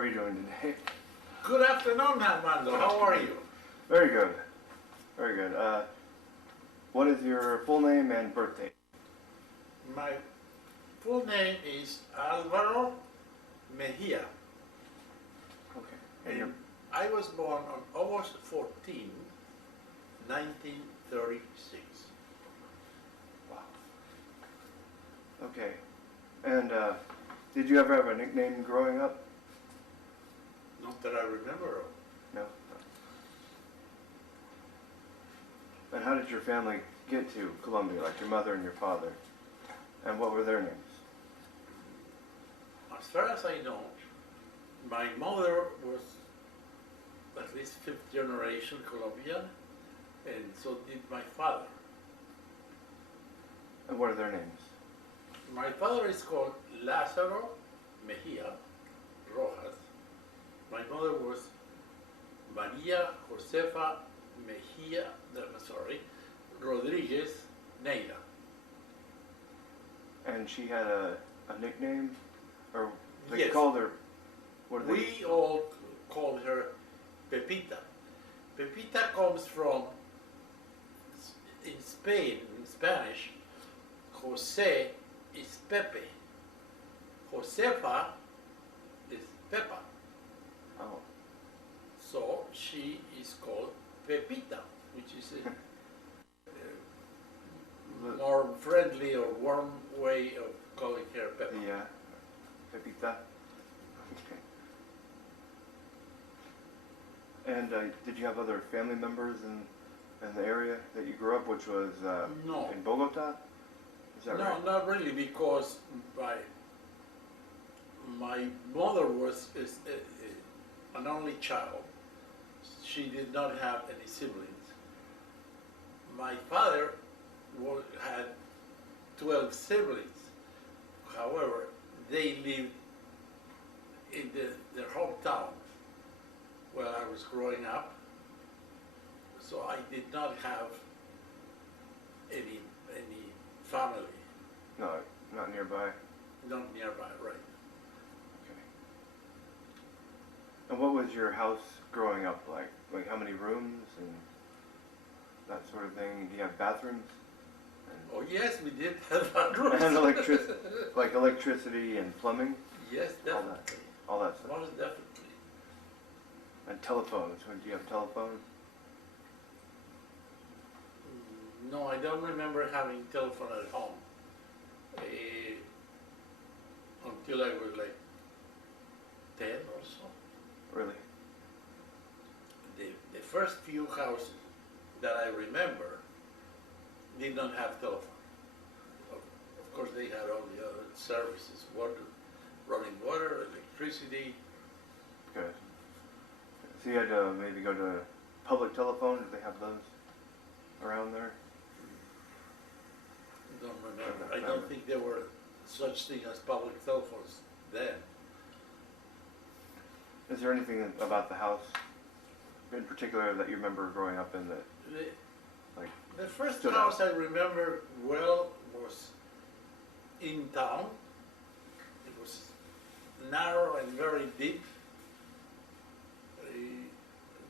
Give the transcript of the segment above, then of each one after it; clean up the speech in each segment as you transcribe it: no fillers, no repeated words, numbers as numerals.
are you doing today? Good afternoon, Armando. How are you? Very good. Very good. What is your full name and birthday? My full name is Alvaro Mejia. Okay. And I was born on August 14, 1936. Wow. Okay. And did you ever have a nickname growing up? Not that I remember. No. And how did your family get to Colombia, like your mother and your father? And what were their names? As far as I know, my mother was at least fifth generation Colombian, and so did my father. And what are their names? My father is called Lázaro Mejia Rojas. My mother was Maria Josefa Mejia, Rodriguez Neira. And she had a nickname? Or they Yes. called her, what did We all called her Pepita. Pepita comes from, in Spain, in Spanish, Jose is Pepe. Josefa is Pepa. Oh, So she is called Pepita, which is a more friendly or warm way of calling her Pepa. yeah. Pepita. Okay. And did you have other family members in the area that you grew up, which was No. in Bogota? Is that No, right? not really, because my mother was an only child. She did not have any siblings. My father had 12 siblings. However, they lived in their hometown where I was growing up. So I did not have any family, No, not nearby. not nearby, right? Okay. And what was your house growing up like? Like how many rooms and that sort of thing? Do you have bathrooms? Oh yes, we did have bathrooms. And like electricity and plumbing? Yes, All that. definitely. All that stuff. Most definitely. And telephones. Do you have telephones? No, I don't remember having telephone at home until I was like 10 or so. Really? The first few houses that I remember did not have telephone. Of course, they had all the other services: water, running water, electricity. Good. So you had to maybe go to public telephone? Do they have those around there? Don't remember. I don't think there were such thing as public telephones then. Is there anything about the house in particular that you remember growing up in that, like, The first stood house out? I remember well was in town. It was narrow and very deep. I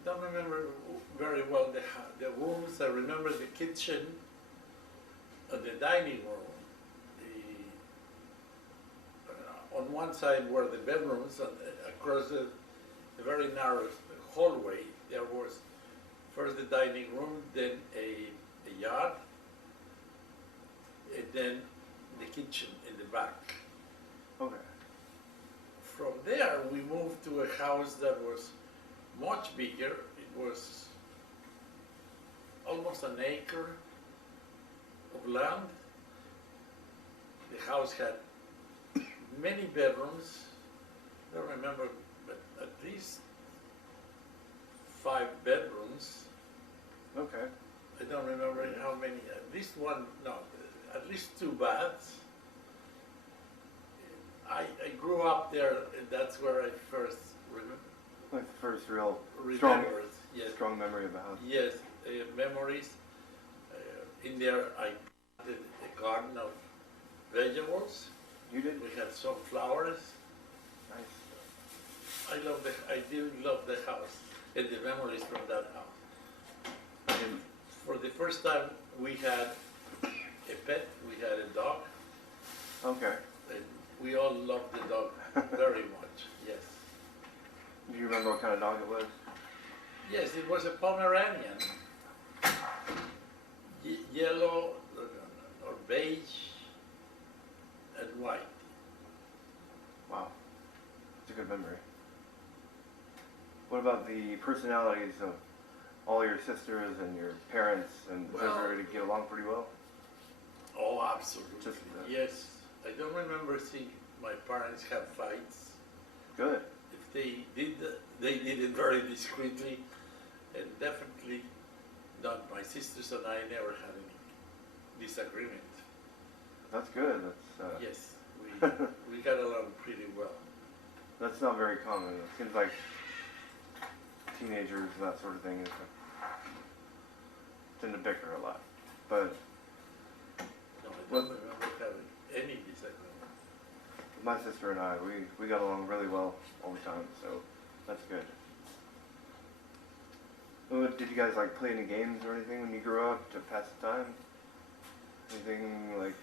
don't remember very well the rooms. I remember the kitchen, the dining room. On one side were the bedrooms, and across the very narrow hallway there was first the dining room, then a yard, and then the kitchen in the back. Okay. From there we moved to a house that was much bigger. It was almost an acre of land. The house had many bedrooms. I don't remember, but at least 5 bedrooms. Okay. I don't remember how many, at least one, no, at least 2 baths. I grew up there, and that's where I first Like the first real strong, remembered. Yes, strong memory of the house. yes, memories. In there I planted a garden of vegetables. You did? We had some flowers. Nice. I do love the house and the memories from that house. And For the first time, we had a pet, we had a dog, okay. and we all loved the dog very much, yes. Do you remember what kind of dog it was? Yes, it was a Pomeranian, yellow or beige and white. Wow, it's a good memory. What about the personalities of all your sisters and your parents, and does Well- everybody get along pretty well? Oh, absolutely, Just, yes. I don't remember seeing my parents have fights. Good. If they did it very discreetly, and definitely not. My sisters and I never had any disagreement. That's good. That's Yes, we got along pretty well. that's not very common. It seems like teenagers, that sort of thing, tend to bicker a lot. But No, I Well- don't remember having any disagreement. my sister and I, we got along really well all the time, so that's good. Did you guys like play any games or anything when you grew up to pass the time? Anything like?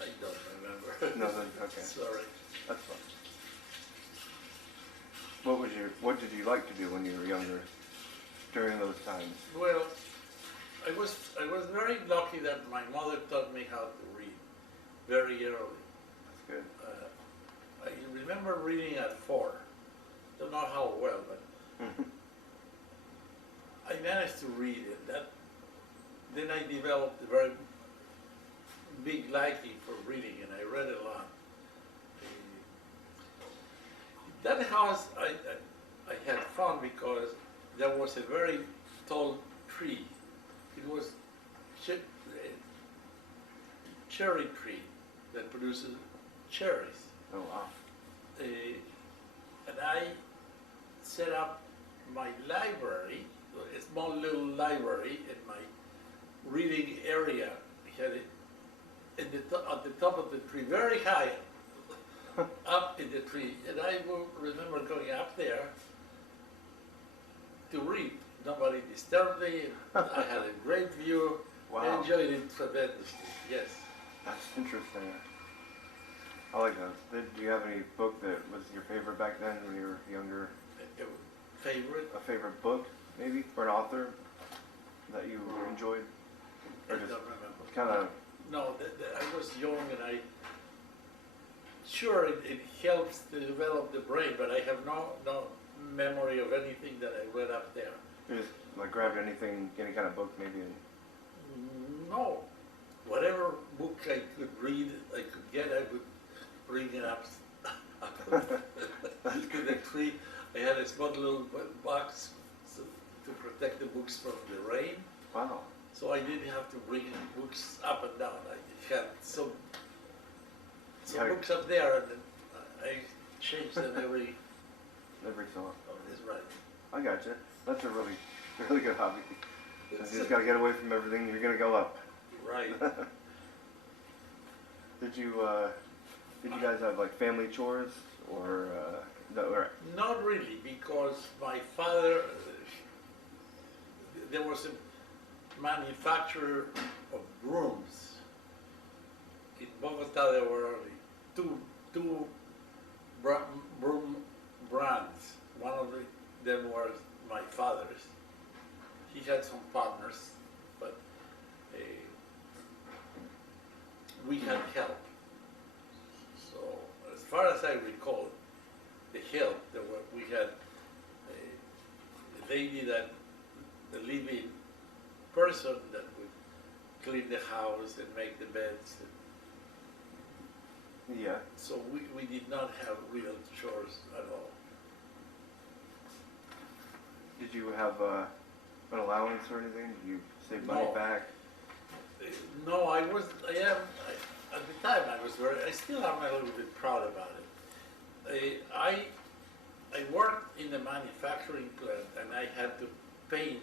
I don't remember. Nothing. Okay, Sorry. that's fine. What did you like to do when you were younger during those times? Well, I was very lucky that my mother taught me how to read very early. That's good. I remember reading at 4. Don't know how well, but I managed to read it. Then I developed a very big liking for reading, and I read a lot. That house, I had fun because there was a very tall tree. It was a cherry tree that produces cherries. Oh wow. And I set up my library, a small little library in my reading area. I had it at the top of the tree, very high, up in the tree. And I will remember going up there to read. Nobody disturbed me. I had a great view. I Wow. enjoyed it tremendously, yes. That's interesting. I like that. Did you have any book that was your favorite back then when you were younger? Favorite? A favorite book, maybe, or an author that you enjoyed? I Or don't just remember. kind of. No, I was young and sure, it helps to develop the brain, but I have no memory of anything that I read up there. You just like grabbed anything, any kind of book, maybe. And No. Whatever book I could read, I could get, I would bring it up to the tree. I had a small little box to protect the books from the rain, wow. so I didn't have to bring books up and down. I had some Yeah. books up there, and then I changed them every. Every so often. Oh, that's right. I gotcha. That's a really good hobby. 'Cause you just gotta get away from everything. You're gonna go up. Right. Did you guys have like family chores or no? Or, Not really, because my father, there was a manufacturer of brooms. In Bogota, there were only two broom brands. One of them was my father's. He had some partners, but we had help. So as far as I recall, the help, we had a lady that, the living person that would clean the house and make the beds. yeah. So we did not have real chores at all. Did you have an allowance or anything? Did you save money No. back? No, at the time I still am a little bit proud about it. I worked in the manufacturing plant and I had to paint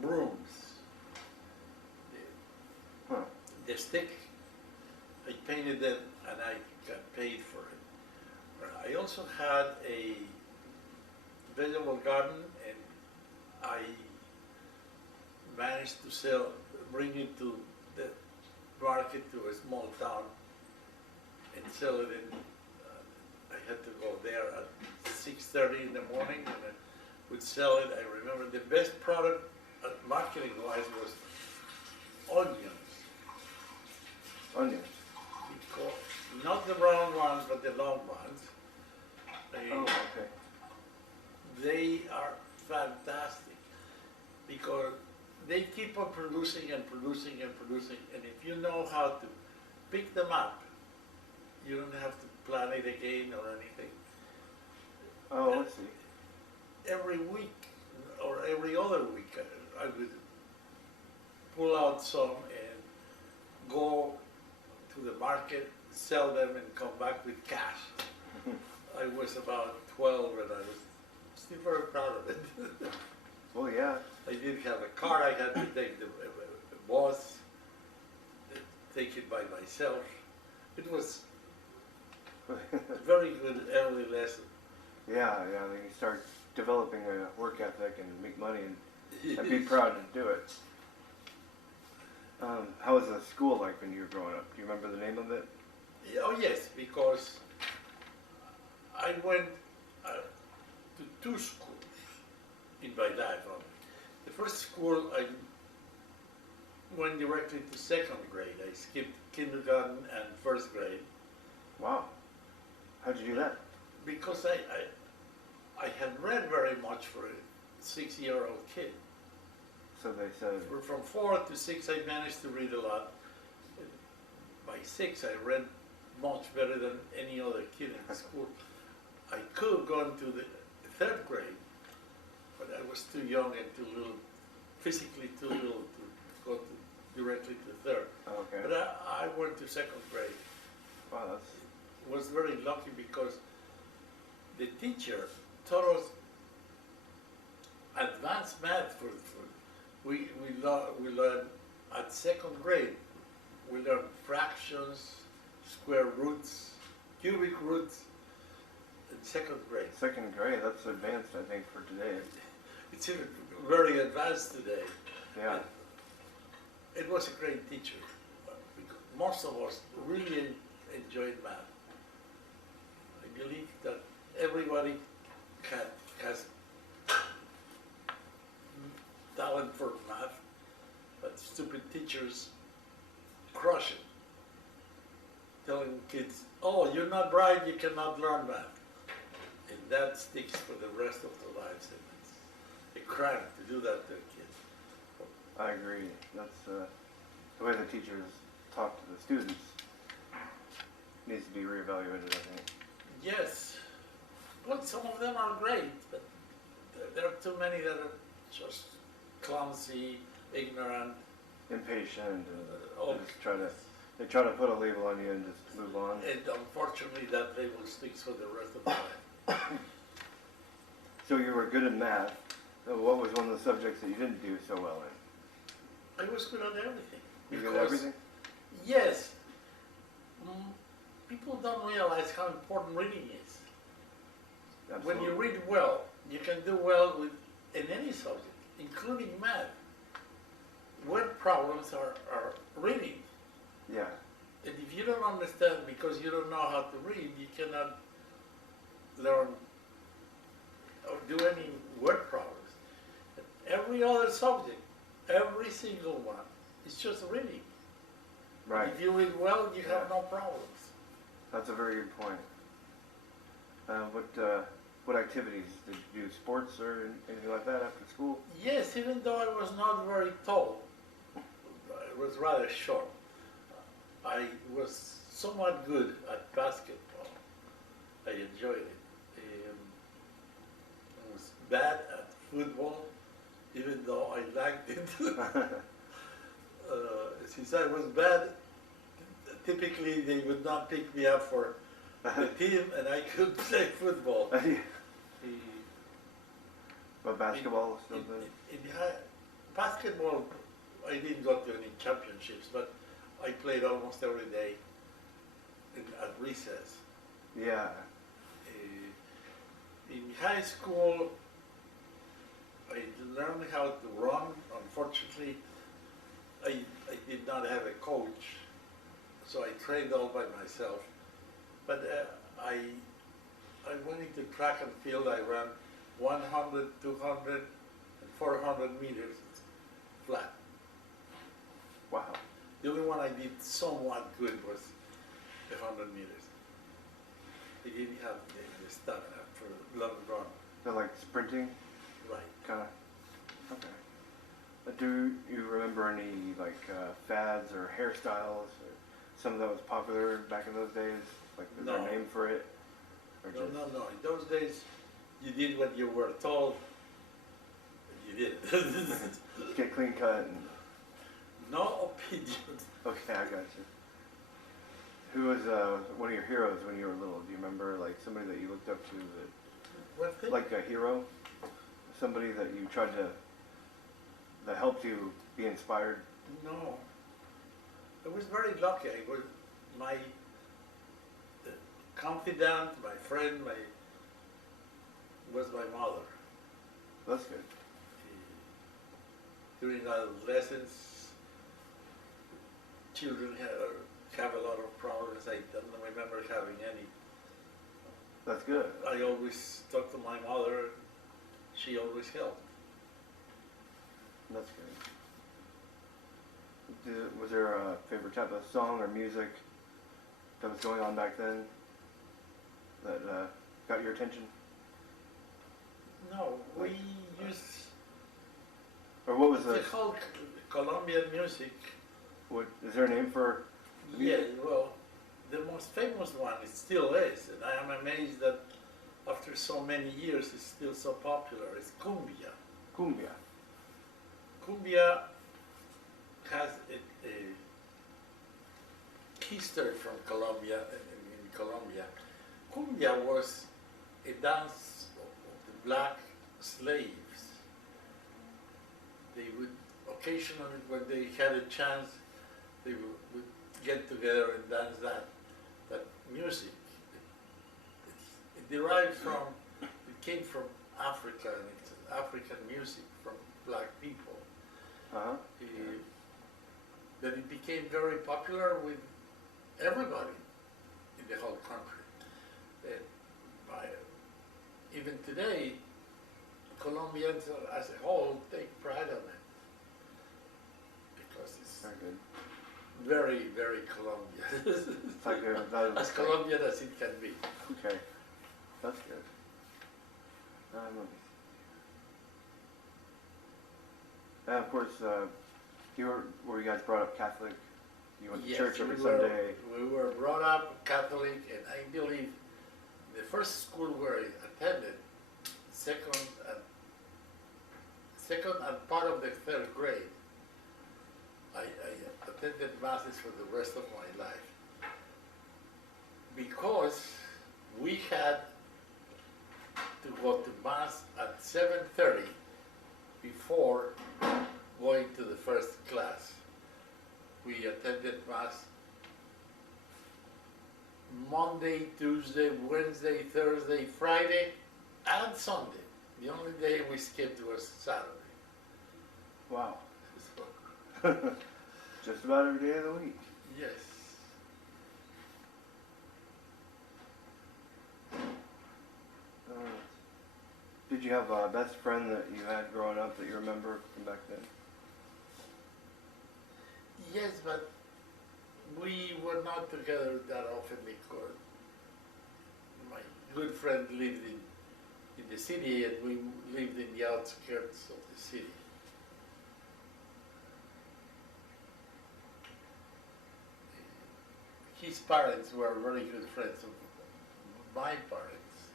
brooms. Huh. The stick, I painted them and I got paid for it. I also had a vegetable garden, and I managed to bring it to the market to a small town and sell it in. I had to go there at 6:30 in the morning, and I would sell it. I remember the best product, marketing-wise, was onions. Onions. Because, not the round ones, but the long ones. Oh, okay. They are fantastic because they keep on producing and producing and producing, and if you know how to pick them up, you don't have to plant it again or anything. Oh, let's see. Every week or every other week, I would pull out some and go to the market, sell them, and come back with cash. I was about 12, and I was still very proud of it. Well, yeah. I did have a car. I had to take the bus, take it by myself. It was a very good early lesson. Yeah, then you start developing a work ethic and make money and be proud to do it. How was the school like when you were growing up? Do you remember the name of it? Oh yes, because I went to two schools in my life. The first school, I went directly to second grade. I skipped kindergarten and first grade. Wow. How'd you do that? Because I had read very much for a 6-year-old kid. So they said. From 4 to 6, I managed to read a lot. By 6, I read much better than any other kid in school. I could have gone to the third grade, but I was too young and too little, physically too little to go directly to third. Okay. But I went to second grade. Wow, that's. Was very lucky because the teacher taught us advanced math. We learned at second grade. We learned fractions, square roots, cubic roots in second grade. Second grade, that's advanced, I think, for today. It's even very advanced today. Yeah. It was a great teacher. Most of us really enjoyed math. I believe that everybody has talent for math, but stupid teachers crush it. Telling kids, oh, you're not bright, you cannot learn math. And that sticks for the rest of their lives. And it's a crime to do that to a kid. I agree. That's the way the teachers talk to the students needs to be reevaluated, I think. Yes. Well, some of them are great, but there are too many that are just clumsy, ignorant. Impatient, and they try to put a label on you and just move on. And unfortunately, that label sticks for the rest of the life. So you were good in math. What was one of the subjects that you didn't do so well in? I was good at everything. You good at everything? Yes. People don't realize how important reading is. Absolutely. When you read well, you can do well in any subject, including math. Word problems are reading. Yeah. And if you don't understand because you don't know how to read, you cannot learn or do any word problems. Every other subject, every single one, is just reading. Right. If you read well, you have no problems. That's a very good point. What activities did you do? Sports or anything like that after school? Yes, even though I was not very tall, I was rather short. I was somewhat good at basketball. I enjoyed it. I was bad at football, even though I liked it. Since I was bad, typically they would not pick me up for the team, and I could play football. But basketball was still good? Basketball, I didn't go to any championships, but I played almost every day at recess. Yeah. In high school, I learned how to run. Unfortunately, I did not have a coach, so I trained all by myself. But I went into track and field. I ran 100, 200, and 400 meters flat. Wow. The only one I did somewhat good was the 100 meters. I didn't have the stamina for a long run. So like sprinting, Right. kind of. Okay. Do you remember any like fads or hairstyles or something that was popular back in those days? Like, is there No. a name for it? Or No, no, no. In those days, you did what you were told. You did. Just get clean cut and. No opinion. Okay, I got you. Who was one of your heroes when you were little? Do you remember like somebody that you looked up to What thing? that, like a hero? Somebody that you tried to, that helped you be inspired? No. I was very lucky. I was my confidant, my friend, was my mother. That's good. During adolescence, children have a lot of problems. I don't remember having any. That's good. I always talked to my mother. She always helped. That's good. Was there a favorite type of song or music that was going on back then that got your attention? No, we used Or what was the the? whole Colombian music. What is there a name for? the Yeah, music? well, the most famous one, it still is, and I am amazed that after so many years it's still so popular. It's cumbia. Cumbia. Cumbia has a history from Colombia. In Colombia, cumbia was a dance of the black slaves. They would occasionally, when they had a chance, they would get together and dance that music. It derived from, it came from Africa, and it's African music from black people. Uh-huh. That it became very popular with everybody in the whole country. Even today, Colombians as a whole take pride on it because it's Very good. very, very Colombian. It's like that As Colombian as it can be. Okay, that's good. Let me see. And of course, were you guys brought up Catholic? You went to Yes, church every we Sunday. We were brought up Catholic, and I believe the first school where I attended, second and part of the third grade, I attended masses for the rest of my life because we had to go to mass at 7:30 before going to the first class. We attended mass Monday, Tuesday, Wednesday, Thursday, Friday, and Sunday. The only day we skipped was Saturday. Wow. So, Just about every day of the week. yes. Did you have a best friend that you had growing up that you remember from back then? Yes, but we were not together that often because my good friend lived in the city and we lived in the outskirts of the city. His parents were very good friends of my parents.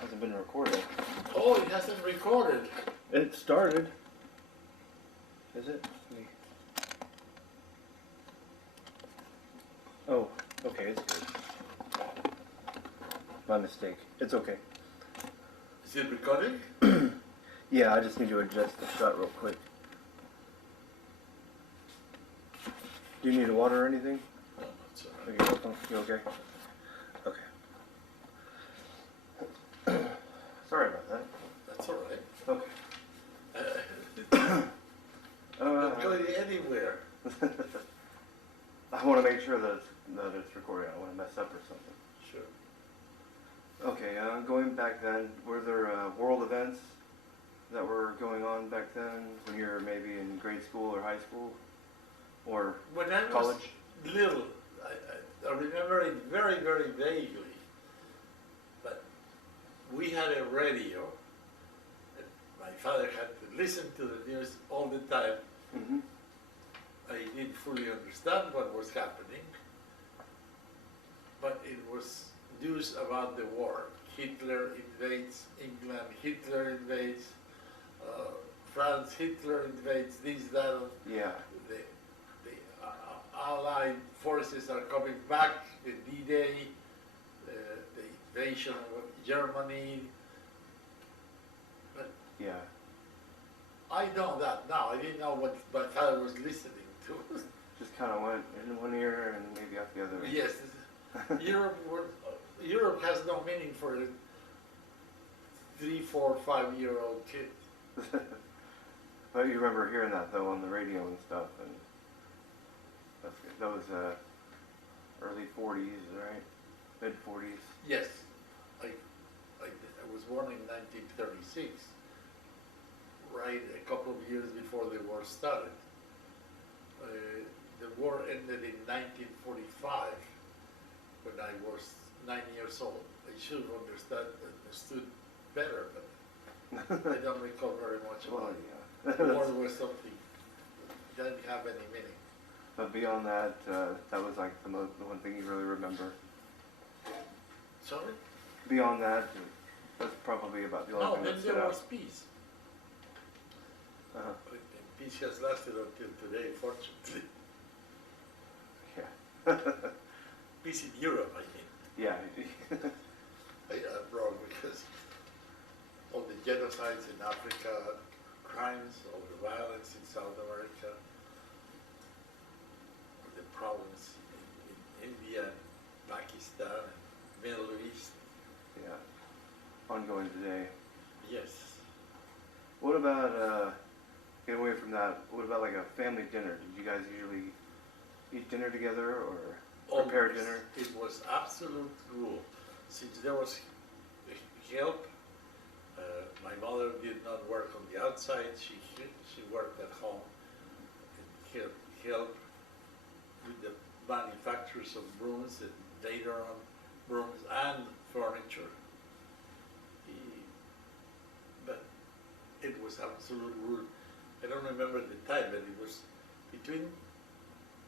Hasn't been recorded. Oh, it hasn't recorded. It started. Is it? Oh, okay, it's good. My mistake. It's okay. Is it recording? Yeah, I just need to adjust the shot real quick. Do you need a water or anything? No, it's all Are right. you welcome? You okay? Okay. Sorry about that. That's all right. Okay. Not going anywhere. I want to make sure that it's recording. I don't want to mess up or something. Sure. Okay, going back then, were there world events that were going on back then when you were maybe in grade school or high school or When I college? was little, I remember it very, very vaguely. But we had a radio. And my father had to listen to the news all the time. Mm-hmm. I didn't fully understand what was happening, but it was news about the war. Hitler invades England, Hitler invades France, Hitler invades this, that. Yeah. The Allied forces are coming back, the D-Day, the invasion of Germany. But Yeah. I know that now. I didn't know what my father was listening to. Just kind of went in one ear and maybe out the other. Yes, Europe has no meaning for a 3, 4, 5-year-old kid. But you remember hearing that though on the radio and stuff, and that's good. That was early 40s, right? Mid 40s. Yes, I was born in 1936, right a couple of years before the war started. The war ended in 1945 when I was 9 years old. I should have understood better, but I don't recall very much Well, about it. yeah. The war was something that didn't have any meaning. But beyond that, that was like the one thing you really remember. Sorry? Beyond that, that's probably about the only No, thing then that there stood was out. peace. Uh-huh. And peace has lasted until today, fortunately. Yeah. Peace in Europe, I mean. Yeah. I'm wrong because all the genocides in Africa, crimes, all the violence in South America, the problems in India, Pakistan, and Middle East. Yeah. Ongoing today. Yes. What about, get away from that, what about like a family dinner? Did you guys usually eat dinner together or prepare Always. dinner? It was absolute rule. Since there was help, my mother did not work on the outside. She worked at home and helped with the manufacturers of brooms and later on brooms and furniture. But it was absolute rule. I don't remember the time, but it was between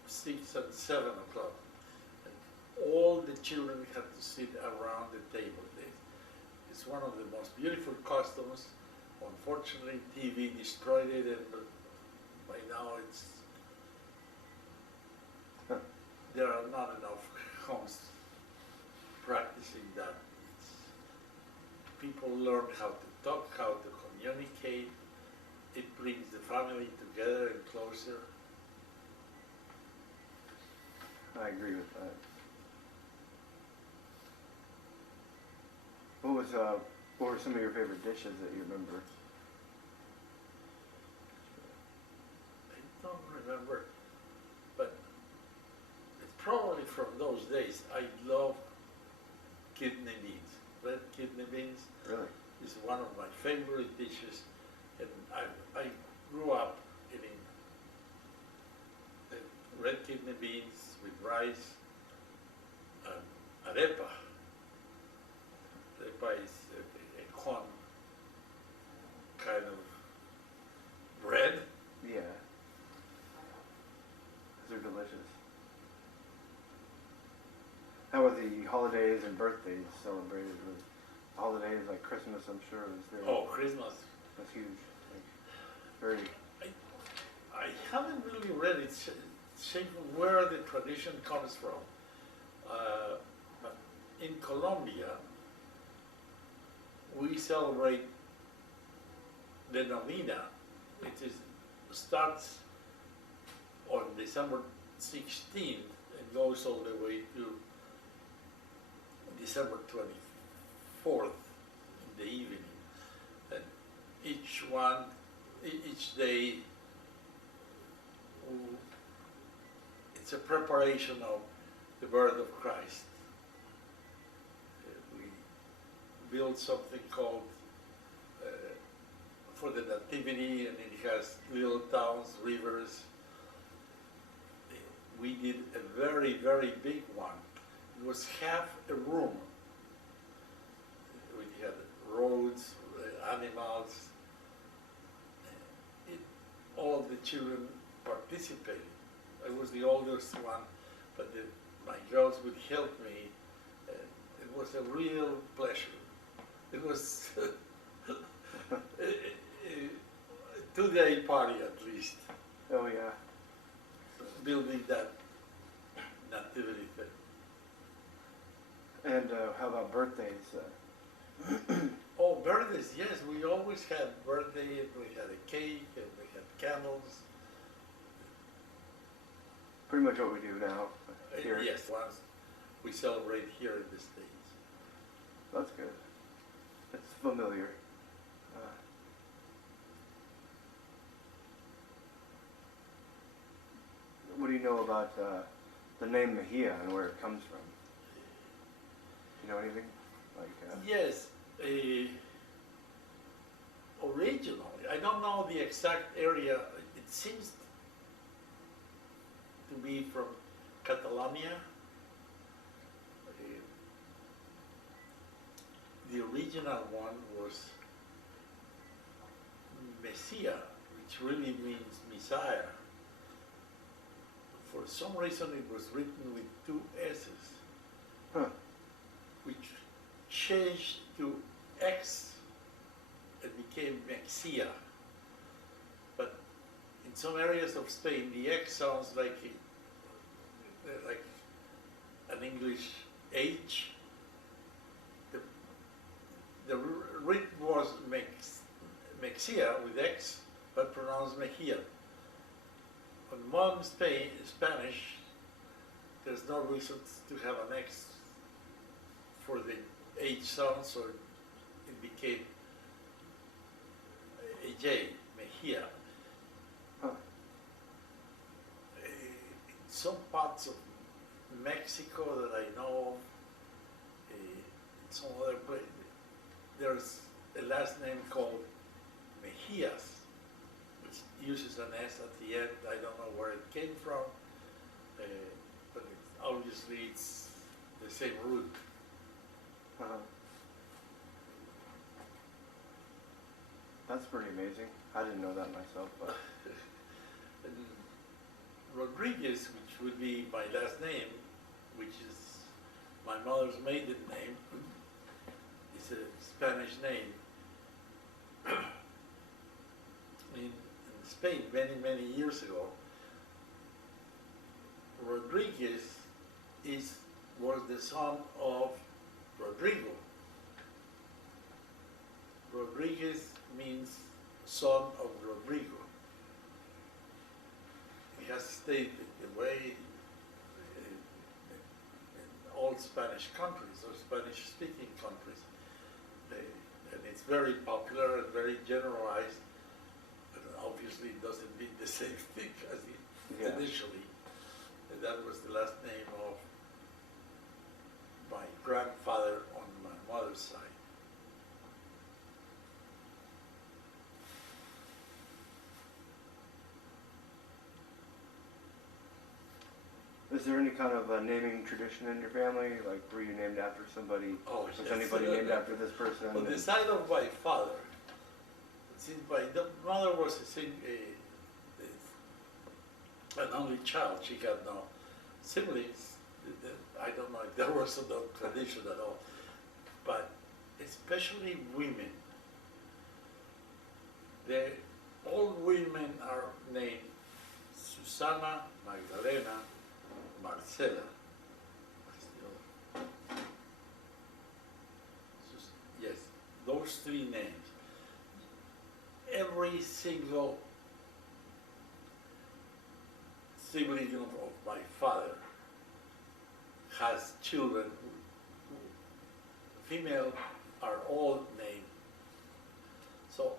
6 and 7 o'clock. And all the children had to sit around the table. It's one of the most beautiful customs. Unfortunately, TV destroyed it, and by now there are not enough homes practicing that. People learn how to talk, how to communicate. It brings the family together and closer. I agree with that. What were some of your favorite dishes that you remember? I don't remember, but it's probably from those days. I love kidney beans. Red kidney beans Really? is one of my favorite dishes, and I grew up eating red kidney beans with rice and arepa. Arepa is a corn kind of bread. Yeah. Those are delicious. How were the holidays and birthdays celebrated? Was holidays like Christmas, I'm sure, was there. Oh, Christmas. That's huge. Like, very. I haven't really read it, shape of where the tradition comes from. But in Colombia, we celebrate the novena, which starts on December 16th and goes all the way to December 24th in the evening. And each day, it's a preparation of the birth of Christ. We build something called for the Nativity, and it has little towns, rivers. We did a very, very big one. It was half a room. We had roads, animals. All of the children participated. I was the oldest one, but my girls would help me. It was a real pleasure. It was a 2-day party at least. Oh yeah. Building that nativity thing. And how about birthdays? Oh, birthdays, yes, we always had birthday, and we had a cake, and we had candles. Pretty much what we do now here. Yes, once we celebrate here in the States. That's good. It's familiar. What do you know about the name Mejia and where it comes from? You know anything? Yes, originally, I don't know the exact area. It seems to be from Catalonia. The original one was Messiah, which really means Messiah. For some reason, it was written with 2 S's, Huh. which changed to X and became Mexia. But in some areas of Spain, the X sounds like an English H. The written was Mexia with X, but pronounced Mejia. In modern Spanish, there's no reason to have an X for the H sound, so it became a J, Mejia. Huh. In some parts of Mexico that I know of, in some other place, there's a last name called Mejias, which uses an S at the end. I don't know where it came from, but obviously it's the same root. That's pretty amazing. I didn't know that myself, but And Rodriguez, which would be my last name, which is my mother's maiden name, is a Spanish name. In Spain, many, many years ago, Rodriguez was the son of Rodrigo. Rodriguez means son of Rodrigo. It has stayed the way in all Spanish countries or Spanish-speaking countries. And it's very popular and very generalized, but obviously it doesn't mean the same thing as it initially. And that was the last name of my grandfather on my mother's side. is there any kind of naming tradition in your family? Like, were you named after somebody? Oh, Was yes. anybody named after this person? On the side of my father, since my mother was an only child, she had no siblings. I don't know if there was no tradition at all, but especially women. All women are named Susana, Magdalena, Marcela. Yes, those every single sibling of my father has children female are all named. So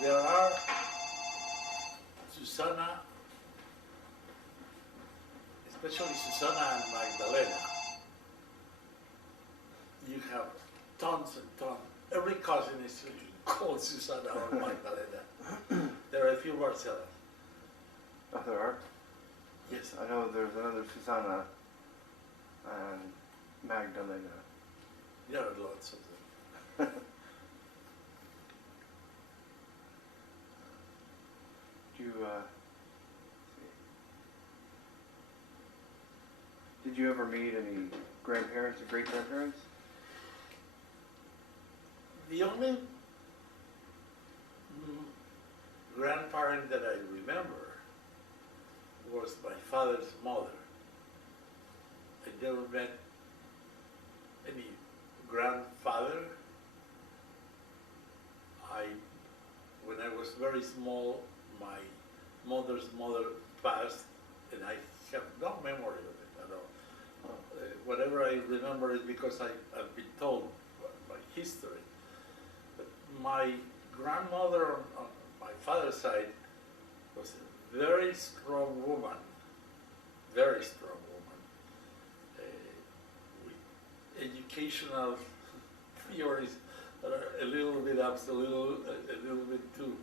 there are Susana, especially Susana and Magdalena. You have tons and tons. Every cousin is called Susana or Magdalena. There are a few Marcelas. Oh, there are? Yes. I know there's another Susana and Magdalena. There are lots of them. Did you ever meet any grandparents or great-grandparents? The only grandparent that I remember was my father's mother. I never met any grandfather. When I was very small, my mother's mother passed, and I have no memory of it at all. Whatever I remember is because I've been told my history. But my grandmother on my father's side was a very strong woman, very strong woman, with educational theories that are a little bit absolute, a little bit too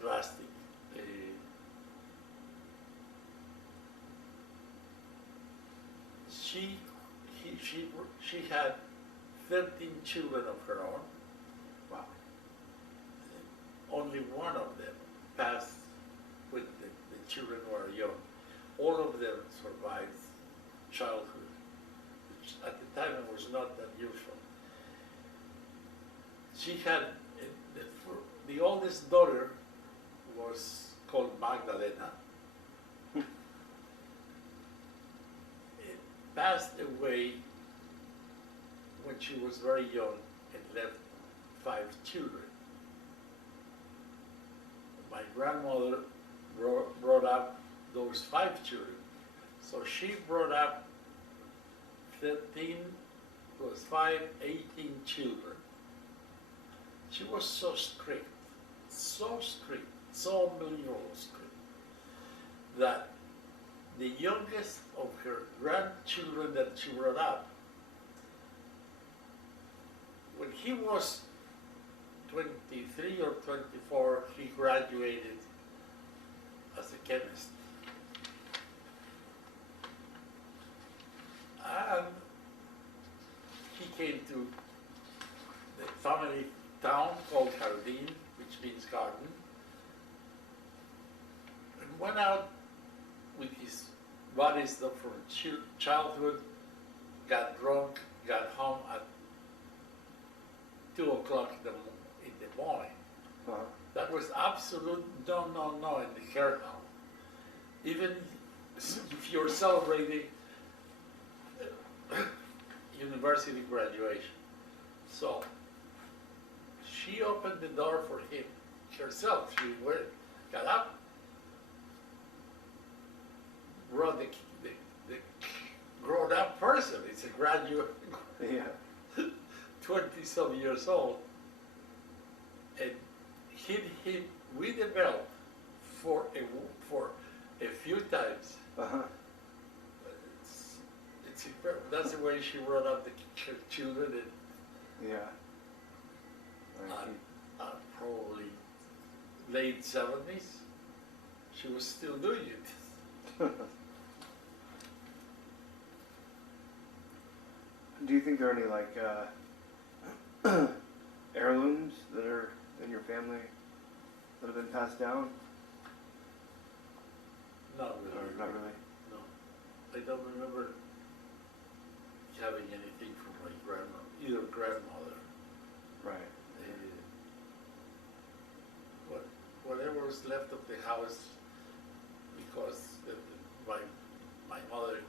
drastic. She had 13 children of her own. Wow. Only one of them passed when the children were young. All of them survived childhood, which at the time was not unusual. She had, the oldest daughter was called Magdalena. It passed away when she was very young and left 5 children. My grandmother brought up those 5 children. So she brought up 13 plus 5, 18 children. She was so strict, so unbelievable strict, that the youngest of her grandchildren that she brought up, when he was 23 or 24, he graduated as a chemist. And he came to the family town called Jardín, which means garden, and went out with his buddies from childhood, got drunk, got home at 2 o'clock in the morning. Uh-huh. That was absolute no in the kernel. Even if you're celebrating university graduation. So she opened the door for him herself. She got up, brought the grown-up person. It's a graduate. Yeah. 20-some years old, and hit him with a belt for a few times. Uh-huh. It's incredible. That's the way she brought up the children, and Yeah. probably late 70s, she was still doing it. Do you think there are any like heirlooms that are in your family that have been passed down? Not really. Or not really? No. I don't remember having anything from my either grandmother. Right. Whatever was left of the house, because my mother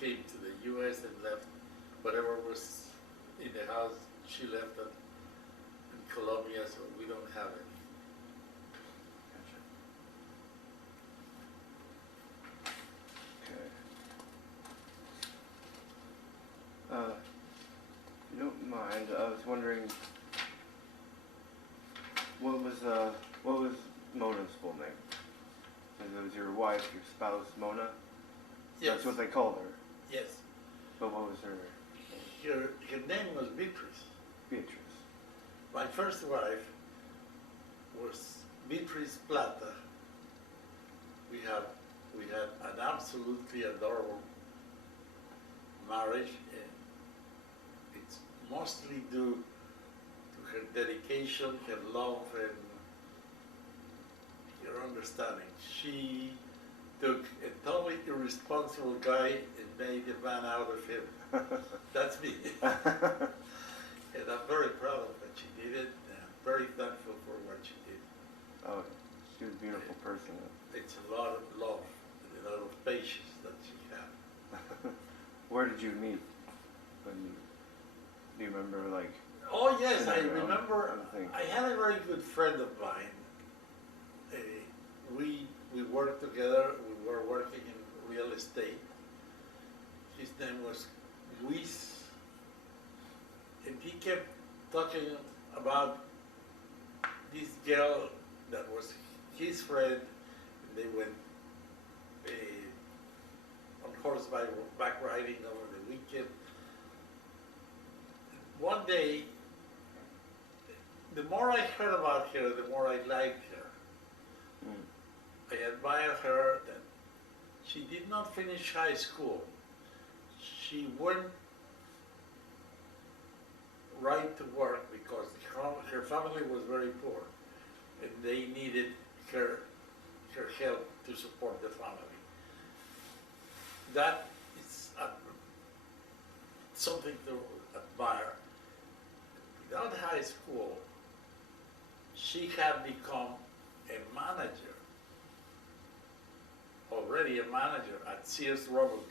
came to the U.S. and left whatever was in the house, she left it in Colombia, so we we don't have any. Gotcha. Okay. If you don't mind, I was wondering, what was Mona's full name? It was your wife, your spouse, Mona? Yes. That's what they called her. Yes. But what was her? Her name was Beatrice. Beatrice. My first wife was Beatrice Plata. We had an absolutely adorable marriage, and it's mostly due to her dedication, her love, and her understanding. She took a totally irresponsible guy and made a man out of him. That's me. And I'm very proud of what she did it, and I'm very thankful for what she did. Oh, she was a beautiful person. It's a lot of love and a lot of patience that she had. Where did you meet? Do you remember, like? Oh yes, I remember. Thing? I had a very good friend of mine. We worked together. We were working in real estate. His name was Luis, and he kept talking about this girl that was his friend, and they went on horseback riding over the weekend. One day, the more I heard about her, the more I liked her. I admired her that she did not finish high school. She went right to work because her family was very poor and they needed her help to support the family. That is something to admire. Without high school, she had become a manager, already a manager at Sears Roebuck,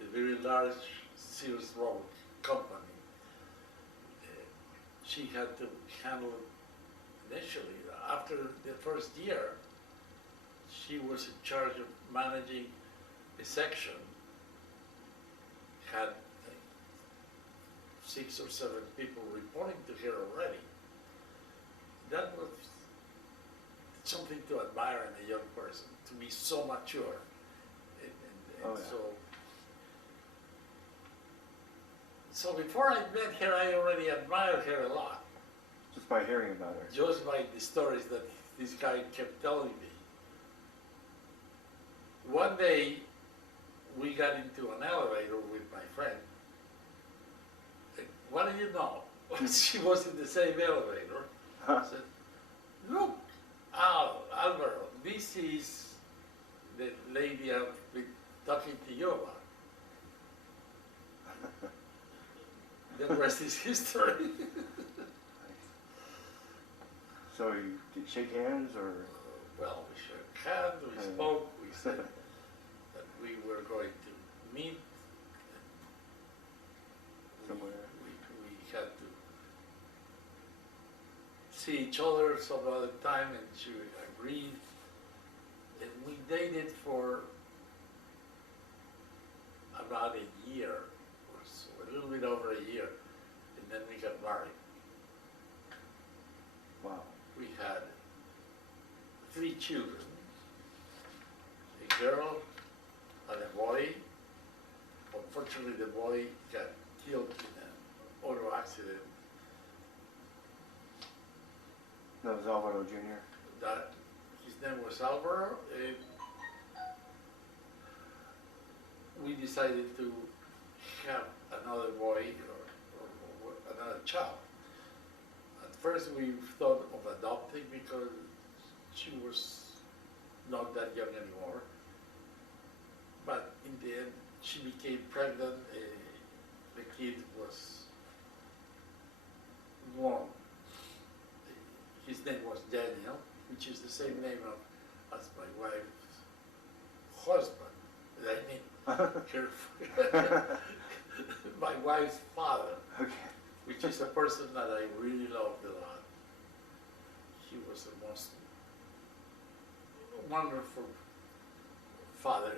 a very large Sears Roebuck company. She had to handle initially, after the first year, she was in charge of managing a section, had 6 or 7 people reporting to her already. That was something to admire in a young person, to be so mature. And so before I met her, I already admired her a lot. Just by hearing about her? Just by the stories that this guy kept telling me. One day, we got into an elevator with my friend. And what do you know? She was in the same elevator. I said, look, Alvaro, this is the lady I've been talking to you about. The rest is history. So you did shake hands, or? Well, we shook hands, we spoke, we said that we were going to meet. Somewhere. We had to see each other some other time, and she agreed. And we dated for about a year or so, a little bit over a year, and then we got married. Wow. We had 3 children, a girl and a boy. Unfortunately, the boy got killed in an auto accident. That was Alvaro Jr.? That his name was Alvaro, and we decided to have another boy or another child. At first we thought of adopting because she was not that young anymore. But in the end, she became pregnant. The kid was born. His name was Daniel, which is the same name as my wife's husband. I mean, my wife's father, Okay. which is a person that I really loved a lot. he was the most wonderful father.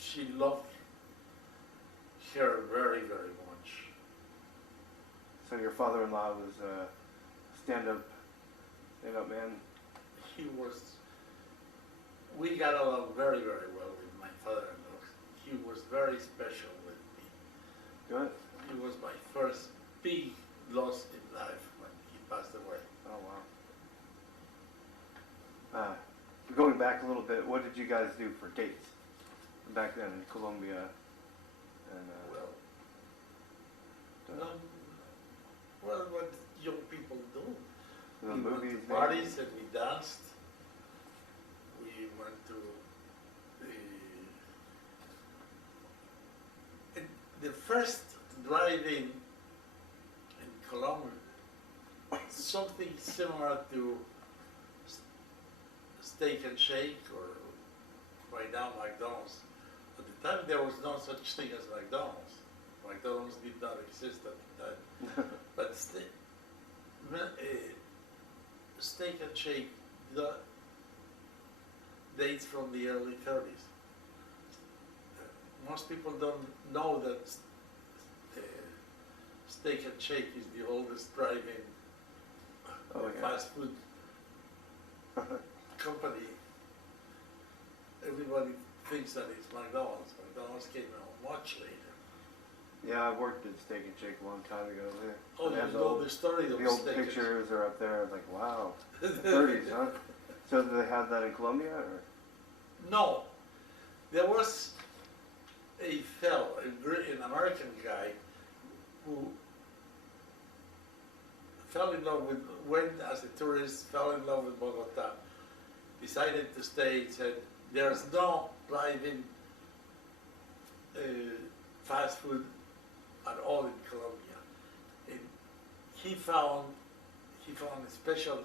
She loved her very, very much. So your father-in-law was a stand-up man? He was, we got along very, very well with my father-in-law. He was very special with me. Good. He was my first big loss in life when he passed away. Oh, wow. Going back a little bit, what did you guys do for dates back then in Colombia? And, well, what young people do. the We movies, went to maybe? parties and we danced. We went to the first drive-in in Colombia, something similar to Steak and Shake or right now McDonald's. At the time there was no such thing as McDonald's. McDonald's did not exist at the time. But Steak and Shake dates from the early 30s. Most people don't know that Steak and Shake is the oldest drive-in fast food company. Everybody thinks that it's McDonald's. McDonald's came out much later. Yeah, I worked at Steak and Shake a long time ago. Oh, They you have know the story of the old Steak and Shake. pictures are up there. I was like, wow, the 30s, huh? So do they have that in Colombia? Or? No, there was a fellow, an American guy, who fell in love with, went as a tourist, fell in love with Bogota, decided to stay, said, there's no drive-in fast food at all in Colombia. And he found a special,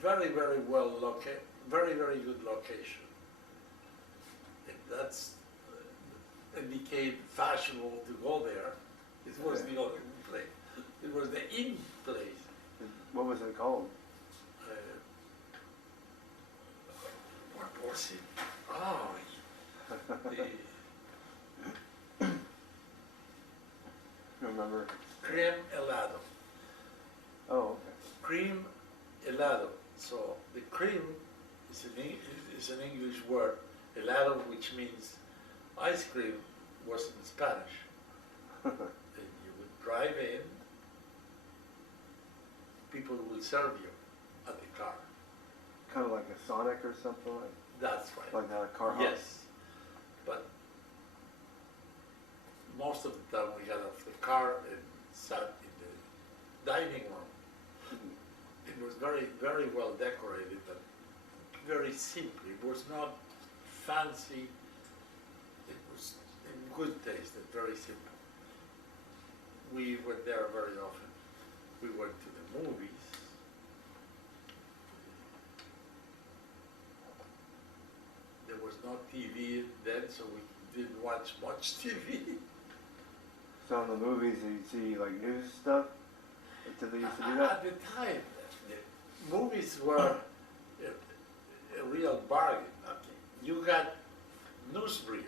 very, very well located, very, very good location. And that's, it became fashionable to go there. It was the only place. It was the in place. What was it called? What was it? Oh, You remember? Creme helado. Oh, okay. Cream helado. So the cream is an English word. Helado, which means ice cream, was in Spanish. And you would drive in, people will serve you at the car. Kind of like a Sonic or something like. That's right. Like that, a car hop? Yes, but most of the time we got off the car and sat in the dining room. Mhm. It was very, very well decorated and very simple. It was not fancy. It was in good taste and very simple. We went there very often. We went to the movies. There was no TV then, so we didn't watch much TV. So in the movies, you'd see like news stuff? Did they used to do that? At the time, the movies were a real bargain. You got newsreel.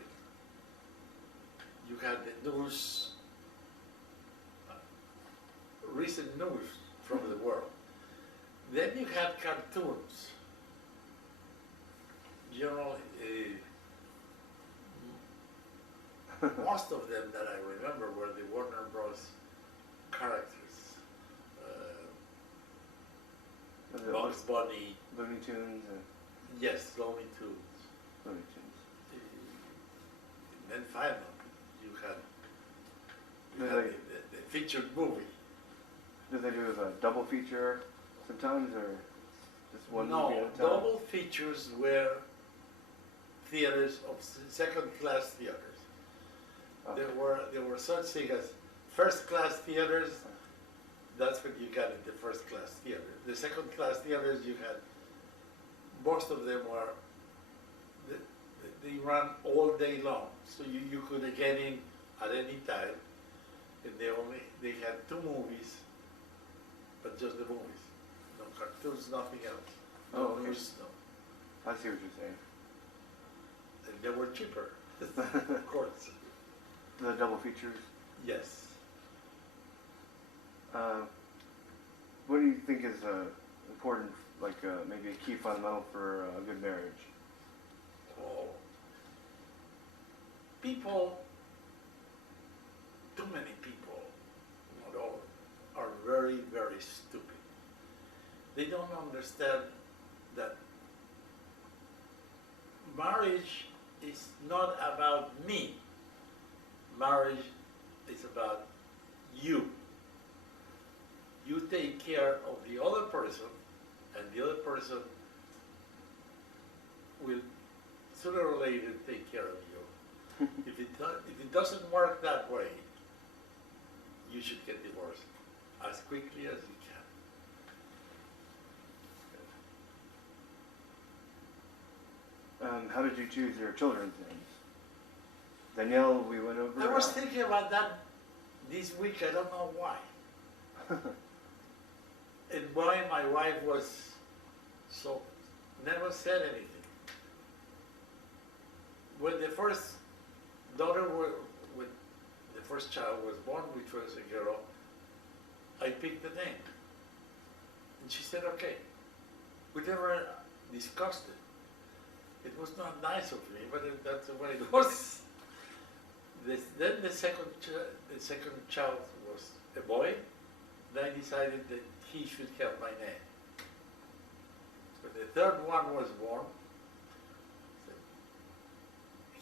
You had the news, recent news from the world. Then you had cartoons. You know, most of them that I remember were the Warner Bros. Characters. Bugs Bunny. Looney Tunes and Yes, Looney Tunes. Looney Tunes. And then finally, you had Did the featured movie. they do a double feature sometimes, or just one movie No, at a time? double features were theaters of second-class theaters. Oh. There were such things as first-class theaters. That's what you got in the first-class theater. The second-class theaters, you had, most of them were, they ran all day long. So you could get in at any time. And they had two movies, but just the movies. no cartoons, nothing else. Oh, No okay. news, no. I see what you're saying. And they were cheaper, of course. The double features. Yes. What do you think is important, like maybe a key fundamental for a good marriage? Oh. People, too many people, not all, are very, very stupid. They don't understand that marriage is not about me. Marriage is about you. You take care of the other person, and the other person will sooner or later take care of you. If it doesn't work that way, you should get divorced as quickly as you can. How did you choose your children's names? Danielle, we went over. I was thinking about that this week. I don't know why. And why my wife was so never said anything. When the first when the first child was born, which was a girl, I picked the name, and she said, "Okay." We never discussed it. It was not nice of me, but that's the way it was. Then the second child was a boy. Then I decided that he should have my name. When the third one was born,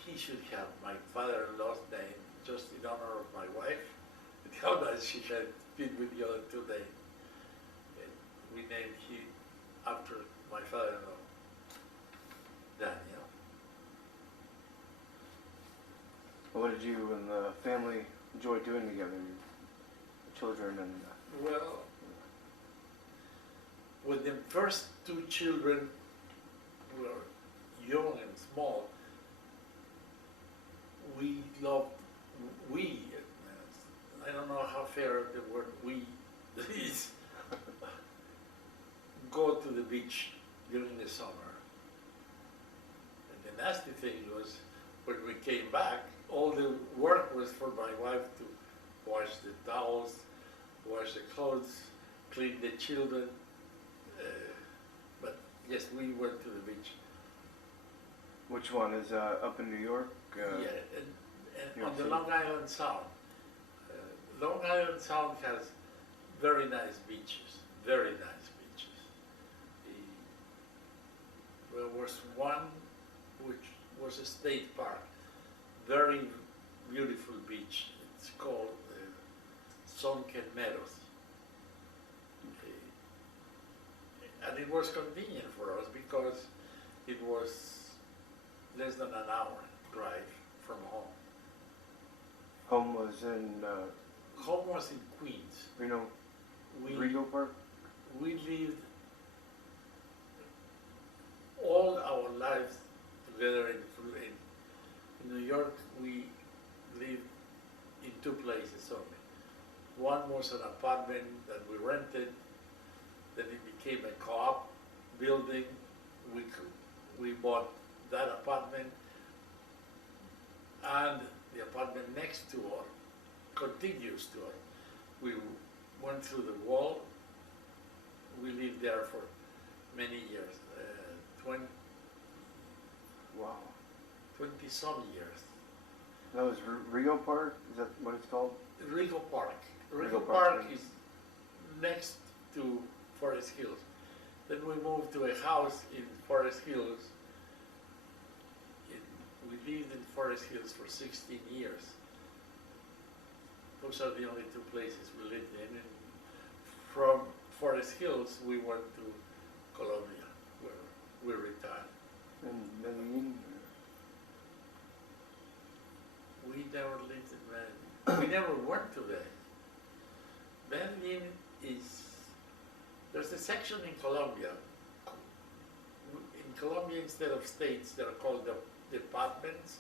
he should have my father-in-law's name, just in honor of my wife, and how nice she had fit with the other two names. And we named him after my father-in-law, Daniel. What did you and the family enjoy doing together? The children and. Well, when the first two children were young and small, I don't know how fair the word "we" is, go to the beach during the summer. And the nasty thing was, when we came back, all the work was for my wife to wash the towels, wash the clothes, clean the children. But yes, we went to the beach. Which one is up in New York? Yeah, and New on York the City. Long Island Sound. Long Island Sound has very nice beaches, very nice beaches. There was one which was a state park, very beautiful beach. It's called Sunken Meadows. And it was convenient for us because it was less than an hour drive from home. Home was in Home was in Queens. Reno, We, Rego Park. we lived all our lives together in New York. We lived in two places only. One was an apartment that we rented, then it became a co-op building. We bought that apartment, and the apartment next to us, contiguous to us. We went through the wall. We lived there for many years, 20 Wow. some years. That was Rego Park? Is that what it's called? Rego Park. Rego Rego Park, Park yeah. is next to Forest Hills. Then we moved to a house in Forest Hills. We lived in Forest Hills for 16 years. Those are the only two places we lived in. And from Forest Hills, we went to Colombia, where we retired. In Medellin? We never lived in Medellin. We never went to there. Medellin is, there's a section in Colombia. In Colombia, instead of states, they're called the departments,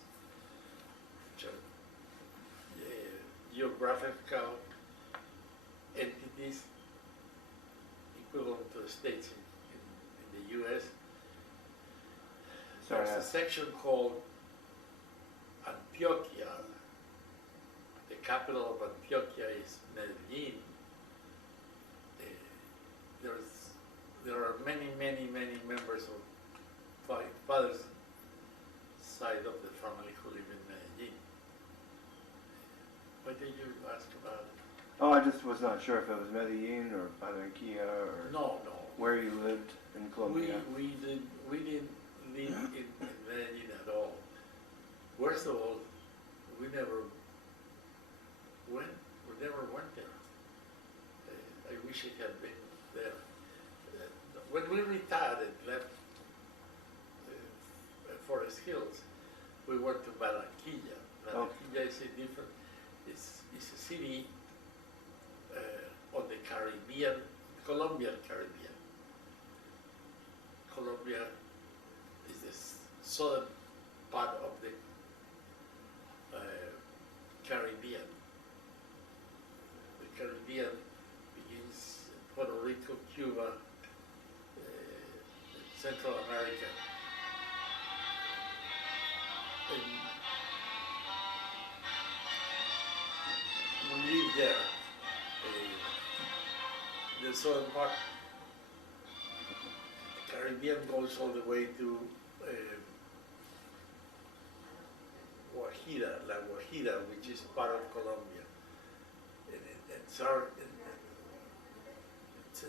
which are geographical entities equivalent to states in the U.S. Sorry, There's a section called Antioquia. The capital of Antioquia is Medellin. There are many members of my father's side of the family who live in Medellin. Why did you ask about it? Oh, I just was not sure if it was Medellin or Barranquilla or No. where you lived in Colombia. We didn't live in Medellin at all. Worst of all, we never went there. I wish I had been there. When we retired and left Forest Hills, we went to Barranquilla. Barranquilla is it's a city on the Caribbean, Colombian Caribbean. Colombia is the southern part of the Caribbean. The Caribbean begins in Puerto Rico, Cuba, Central America. And we live there. The southern part, the Caribbean goes all the way to La Guajira, which is part of Colombia. And it's a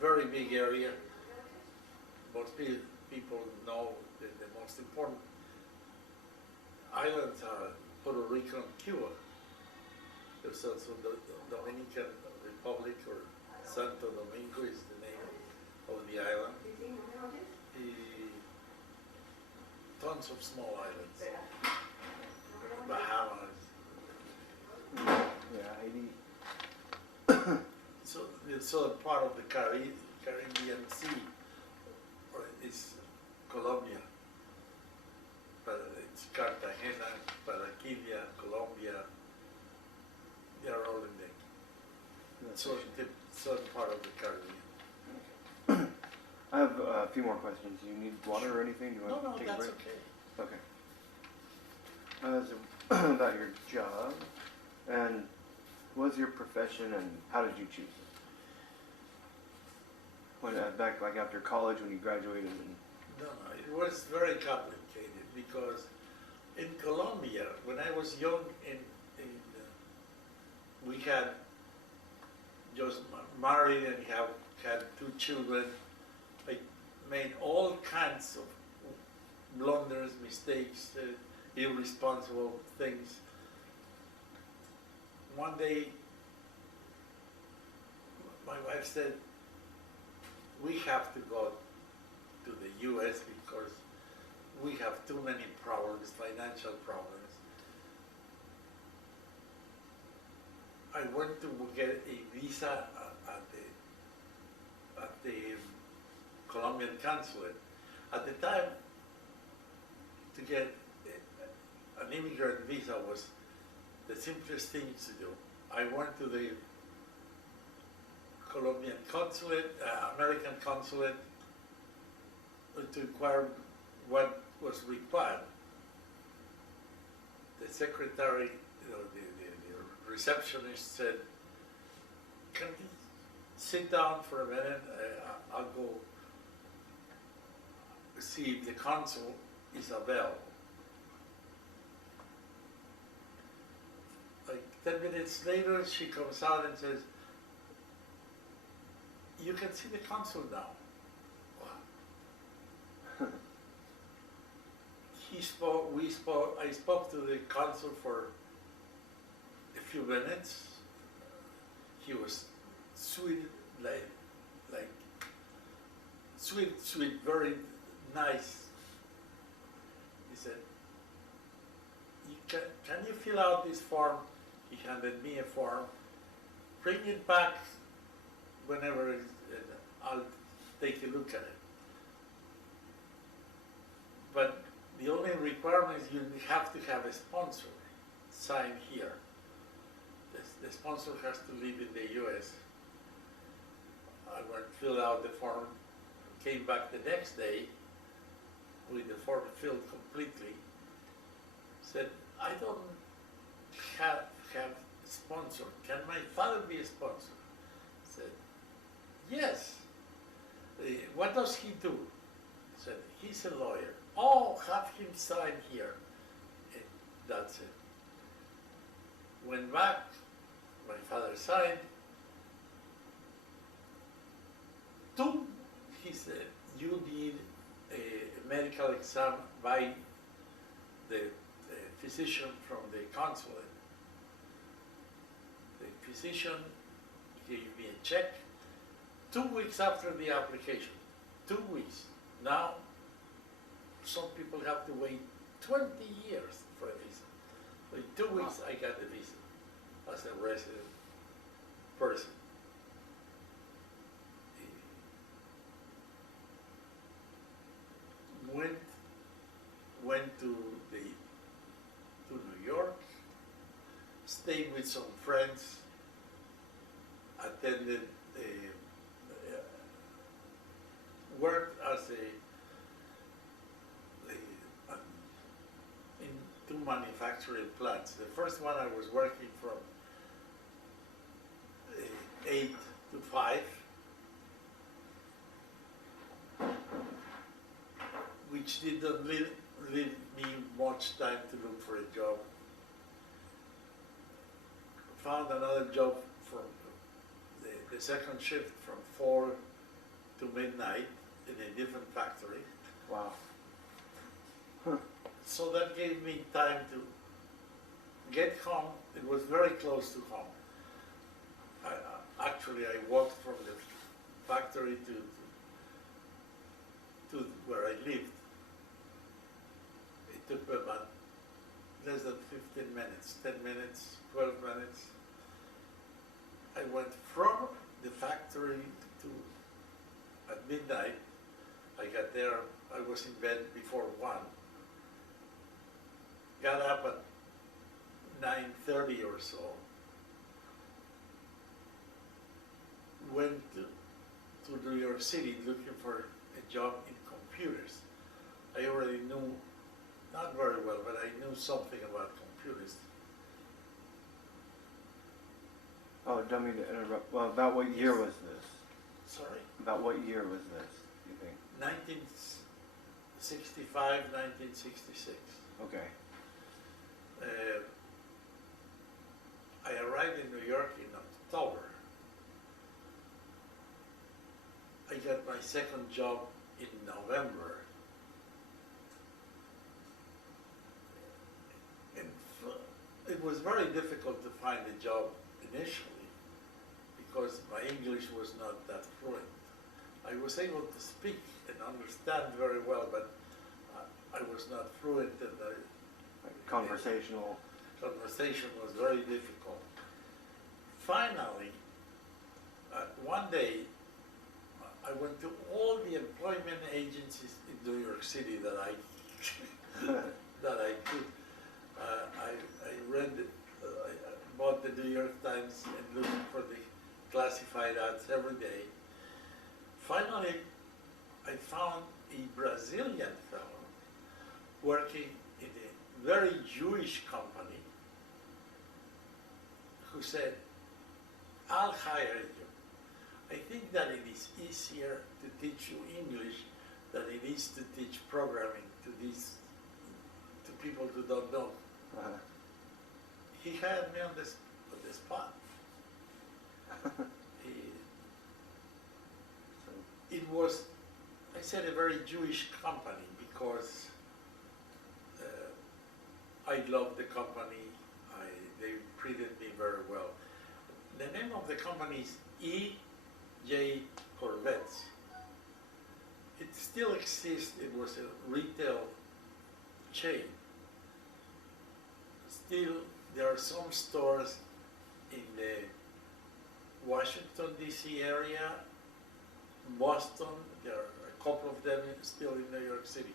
very big area. Most people know that the most important islands are Puerto Rico and Cuba. There's also the Dominican Republic, or Santo Domingo is the name of the island. Tons of small islands. Bahamas. Yeah, Haiti. So the southern part of the Caribbean Sea is Colombia. But it's Cartagena, Barranquilla, Colombia. They are all in the southern part of the Caribbean. I have a few more questions. Do you need water or anything? Do you want to take a that's break? okay. Okay. So about your job, and what was your profession, and how did you choose it? When back like after college, when you graduated, and No, it was very complicated because in Colombia, when I was young, we had just married and had 2 children. I made all kinds of blunders, mistakes, irresponsible things. One day, my wife said, we have to go to the U.S. because we have too many problems, financial problems. I went to get a visa at the Colombian consulate. At the time, to get an immigrant visa was the simplest thing to do. I went to the Colombian consulate, American consulate, to inquire what was required. The secretary, the receptionist said, "Can you sit down for a minute? I'll go see if the consul is available." Like 10 minutes later, she comes out and says, "You can see the consul now." Wow. I spoke to the consul for a few minutes. He was sweet, sweet, very nice. He said, can you fill out this form? He handed me a form. Bring it back whenever I'll take a look at it. But the only requirement is you have to have a sponsor sign here. The sponsor has to live in the U.S. I went fill out the form, came back the next day with the form filled completely. Said, I don't have a sponsor. Can my father be a sponsor? Said, yes. What does he do? Said, he's a lawyer. Oh, have him sign here. And that's it. Went back, my father signed. He said, you need a medical exam by the physician from the consulate. The physician gave me a check 2 weeks after the application. 2 weeks. Now, some people have to wait 20 years for a visa. So in 2 weeks, I got the visa as a resident person. Went to New York, stayed with some friends, attended, worked as in 2 manufacturing plants. The first one I was working from 8 to 5. Which didn't leave me much time to look for a job. Found another job from the second shift from 4 to midnight in a different factory. Wow. Huh. So that gave me time to get home. It was very close to home. Actually, I walked from the factory to where I lived. It took me about less than 15 minutes, 10 minutes, 12 minutes. I went from the factory to, at midnight, I got there, I was in bed before 1. Got up at 9:30 or so. Went to New York City looking for a job in computers. I already knew, not very well, but I knew something about computers. Oh, don't mean to interrupt. Well, about what year was this? Sorry? About what year was this, do you think? 1965, 1966. Okay. I arrived in New York in October. I got my second job in November. And it was very difficult to find a job initially because my English was not that fluent. I was able to speak and understand very well, but I was not fluent, and Conversational. Conversation was very difficult. Finally, one day, I went to all the employment agencies in New York City that I that I could. I read, I bought the New York Times and looked for the classified ads every day. Finally, I found a Brazilian fellow working in a very Jewish company who said, I'll hire you. I think that it is easier to teach you English than it is to teach programming to people who don't know. He hired me on the spot. It was, I said, a very Jewish company because I loved the company. They treated me very well. The name of the company is E.J. Corvettes. It still exists. It was a retail chain. Still, there are some stores in the Washington, D.C. area, Boston. There are a couple of them still in New York City.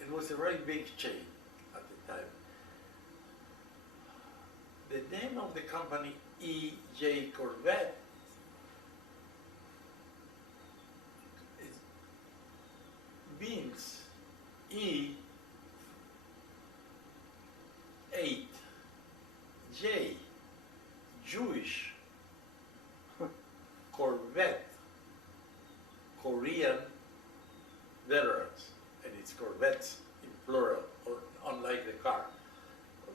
It was a very big chain at the time. The name of the company, E.J. Corvette, E, 8, J, Jewish, Corvette, Korean veterans, and it's Corvettes in plural, or unlike the car.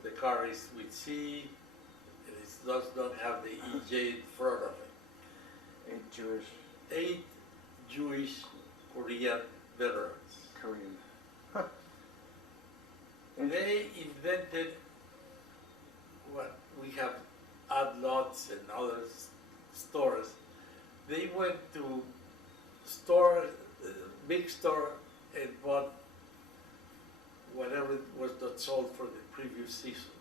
The car is with C, it does not have the EJ in front of it. 8 Jewish, 8 Jewish Korean veterans. Korean. They invented what we have ad lots and other stores. They went to big store, and bought whatever was not sold for the previous season.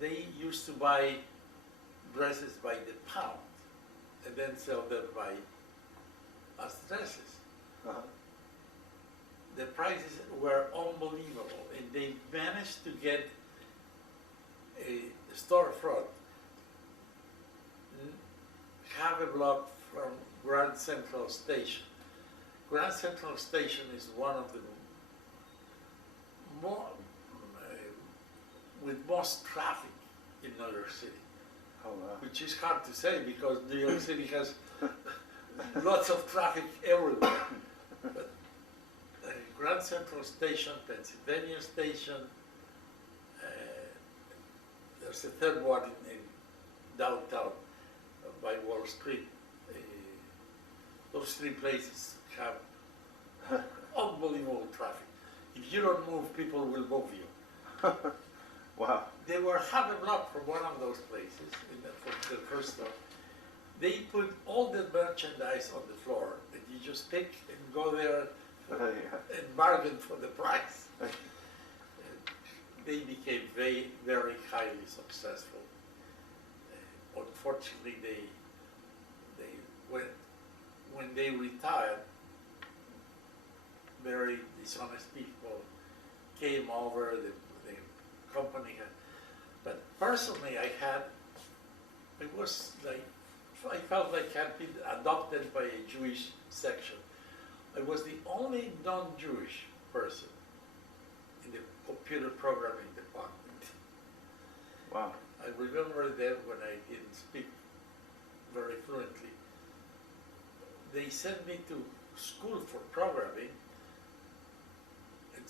They used to buy dresses by the pound and then sell them as dresses. Uh-huh. The prices were unbelievable, and they managed to get a storefront half a block from Grand Central Station. Grand Central Station is one of the more with most traffic in New York City, Oh, wow. which is hard to say because New York City has lots of traffic everywhere. But Grand Central Station, Pennsylvania Station, there's a third one in downtown by Wall Street. Those three places have unbelievable traffic. If you don't move, people will move you. Wow. They were half a block from one of those places from the first store. They put all the merchandise on the floor, and you just pick and go there Yeah. and bargain for the price. They became very, very highly successful. Unfortunately, when they retired, very dishonest people came over, the company had, but personally I felt like I had been adopted by a Jewish section. I was the only non-Jewish person in the computer programming department. Wow. I remember then when I didn't speak very fluently, they sent me to school for programming, and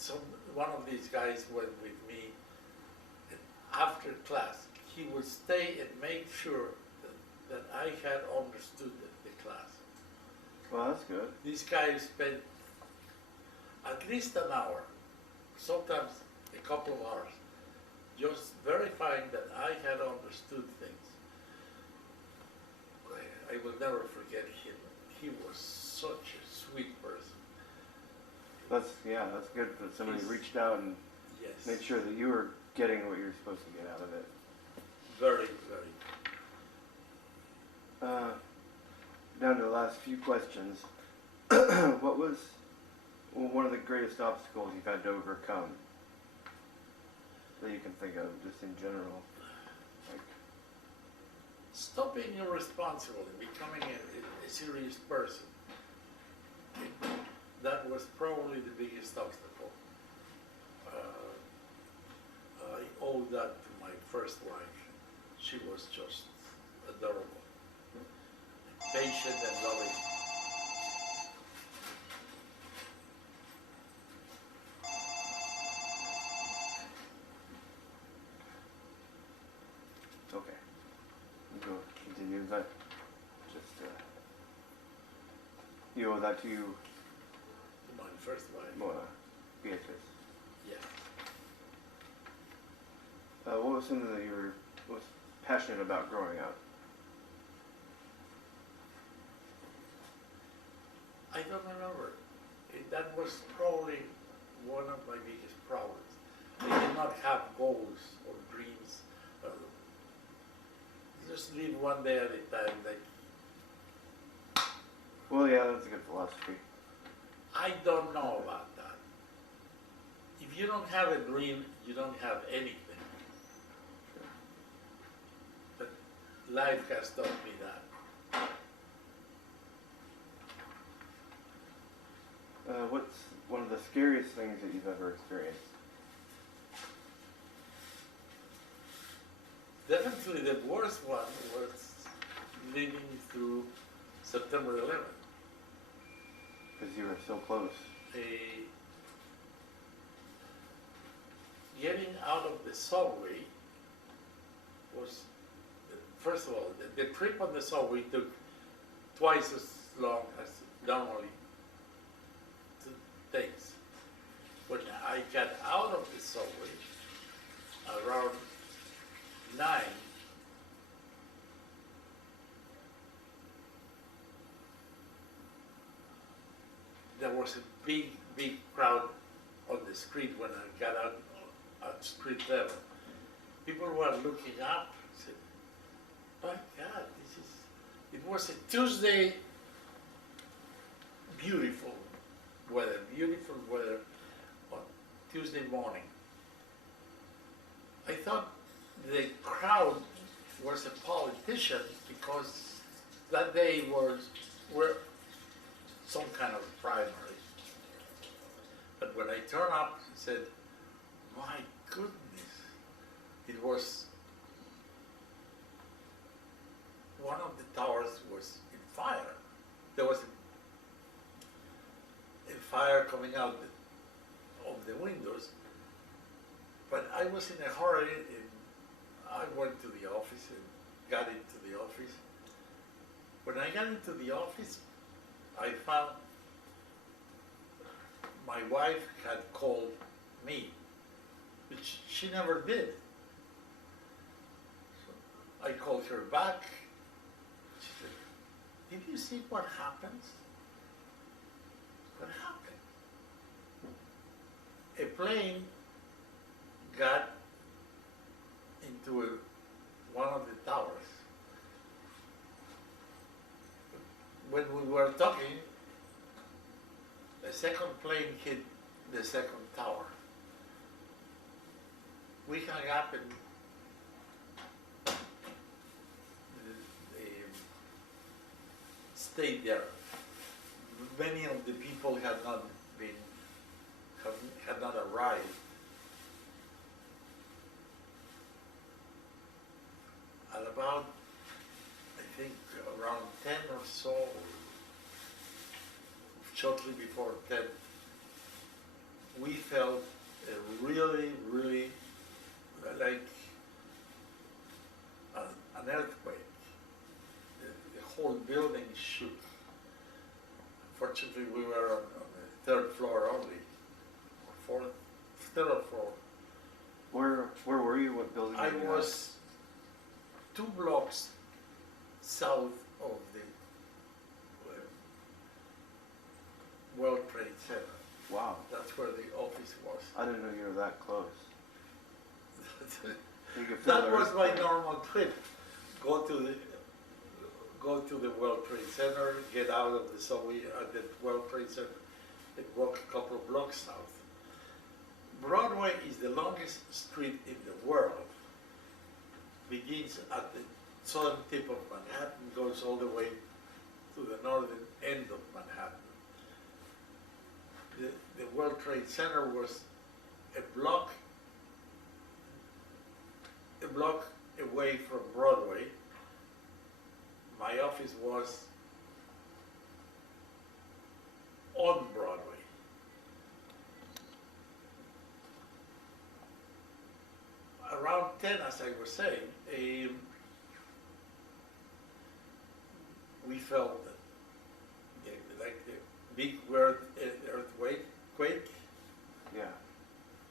one of these guys went with me, and after class, he would stay and make sure that I had understood the class. Well, that's good. This guy spent at least an hour, sometimes a couple of hours, just verifying that I had understood things. I will never forget him. He was such a sweet person. That's good that somebody He's- reached out and Yes. made sure that you were getting what you're supposed to get out of it. Very, very. Down to the last few questions. What was one of the greatest obstacles you've had to overcome that you can think of, just in general? Like, Stop being irresponsible and becoming a serious person. That was probably the biggest obstacle. I owe that to my first wife. She was just adorable, patient and loving. okay. You go continue. Is that just you owe that to you, My first wife. Beatrice? Yes. What was something that you were most passionate about growing up? I don't remember. That was probably one of my biggest problems. I did not have goals or dreams. Just live one day at a time. Like, Well, yeah, that's a good philosophy. I don't know about that. If you don't have a dream, you don't have anything. But life has taught me that. What's one of of the scariest things that you've ever experienced? Definitely the worst one was living through September 11th. Because you were so close. Getting out of the subway was, first of all, the trip on the subway took twice as long as normally it takes. When I got out of the subway around 9, there was a big crowd on the street when I got out at street level. People were looking up, said, my God, it was a Tuesday, beautiful weather on Tuesday morning. I thought the crowd was a politician because that day were some kind of primary. But when I turned up, I said, my goodness, it was, one of the towers was in fire. There was a fire coming out of the windows, but I was in a hurry and I went to the office and got into the office. When I got into the office, I found my wife had called me, which she never did. So I called her back. She said, did you see what happens? What happened? A plane got into one of the towers. When we were talking, the second plane hit the second tower. We hung up and stayed there. Many of the people had not arrived. At about, I think, around 10 or so, shortly before 10, we felt a really like an earthquake. The whole building shook. Fortunately, we were on the 3rd floor only, or 3rd floor. Where were you? What building? I was 2 blocks south of the World Trade Center. Wow. That's where the office was. I didn't know you were that close. That was my normal trip. Go to the World Trade Center, get out of the subway at the World Trade Center, and walk a couple of blocks south. Broadway is the longest street in the world. Begins at the southern tip of Manhattan, goes all the way to the northern end of Manhattan. The World Trade Center was a block away from Broadway. My office was on Broadway. Around 10, as I was saying, we felt like the big earthquake. Yeah.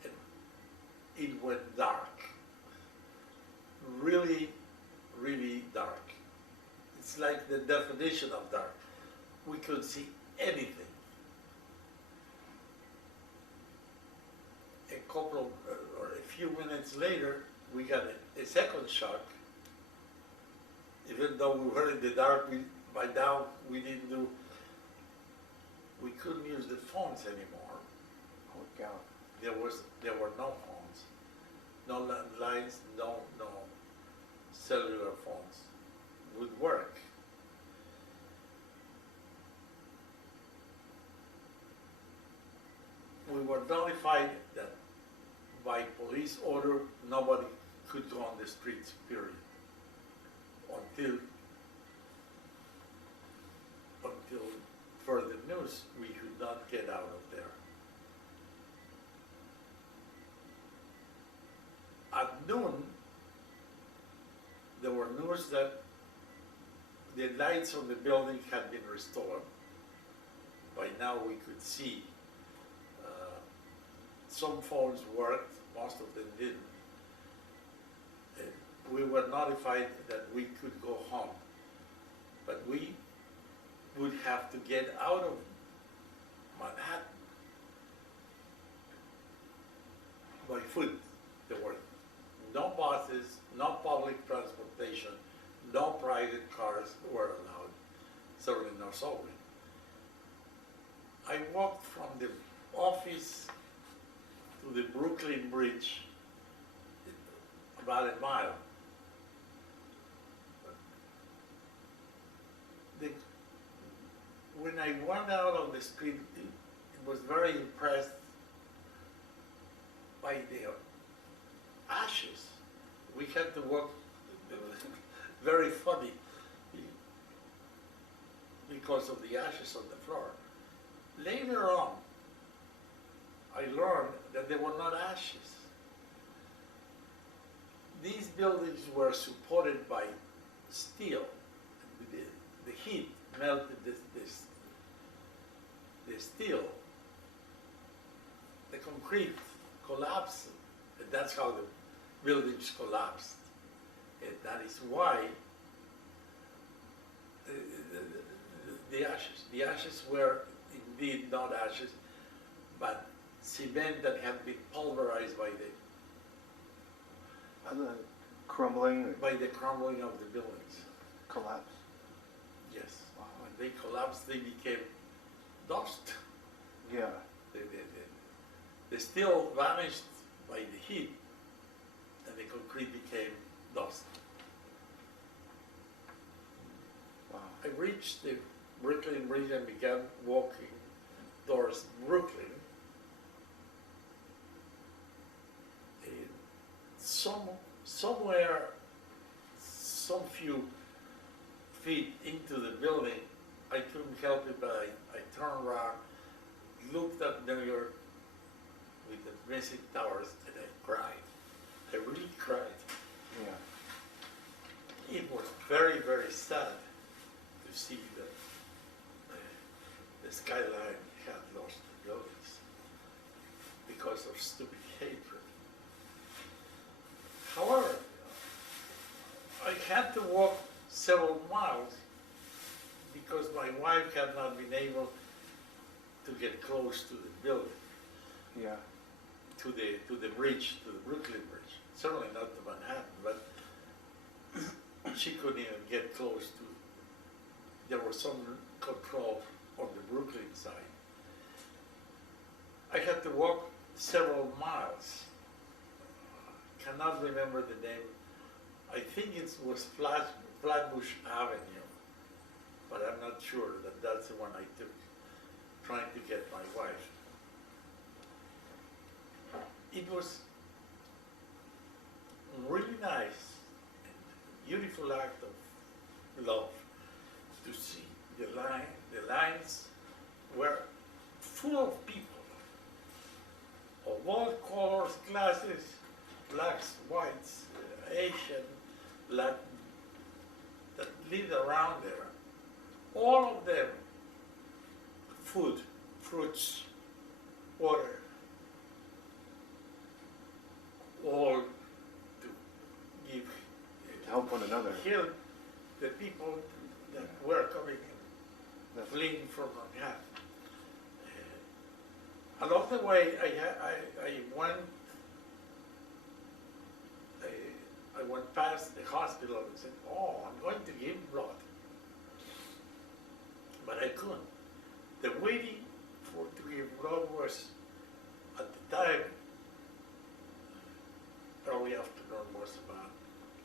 And it went dark. Really dark. It's like the definition of dark. We couldn't see anything. A couple of, or a few minutes later, we got a second shock. Even though we were in the dark, by now we couldn't use the phones anymore. Holy cow. There were no phones, no landlines, no cellular phones would work. were notified that by police order, nobody could go on the streets, period. Until further news, we could not get out of there. At noon, there were news that the lights on the building had been restored. By now we could see some phones worked, most of them didn't. We were notified that we could go home, but we would have to get out of Manhattan by foot. There were no buses, no public transportation, no private cars were allowed, certainly no subway. I walked from the office to the Brooklyn Bridge, about a mile. When I went out on the street, I was very impressed by the ashes. We had to walk, very funny, because of the ashes on the floor. Later on, I learned that they were not ashes. These buildings were supported by steel. The heat melted the steel. The concrete collapsed, and that's how the buildings collapsed. And that is why the ashes were indeed not ashes, but cement that had been pulverized by the crumbling, the crumbling of the buildings. collapse. Yes. Wow. When they collapsed, they became dust. Yeah. The steel vanished by the heat, and the concrete became dust. Wow. I reached the Brooklyn Bridge and began walking towards Brooklyn. Somewhere, some few feet into the building, I couldn't help it, but I turned around, looked at New York with the missing towers, and I cried. I really cried. Yeah. It was very, very sad to see that the skyline had lost the buildings because of stupid hatred. However, I had to walk several miles because my wife had not been able to get close to the building, Yeah. to the bridge, to the Brooklyn Bridge. Certainly not to Manhattan, but she couldn't even get close to. There was some control on the Brooklyn side. I had to walk several miles. Cannot remember the name. I think it was Flatbush Avenue, but I'm not sure that that's the one I took, trying to get my wife. It was really nice and beautiful act of love to see the lines were full of people of all colors, classes, blacks, whites, Asian, Latin, that lived around there. All of them, food, fruits, water, all to give, To help one another. help the people that were coming in, fleeing from Manhattan. Along the way, I went past the hospital and said, "Oh, I'm going to give blood," but I couldn't. The waiting to give blood was, at the time, early afternoon, was about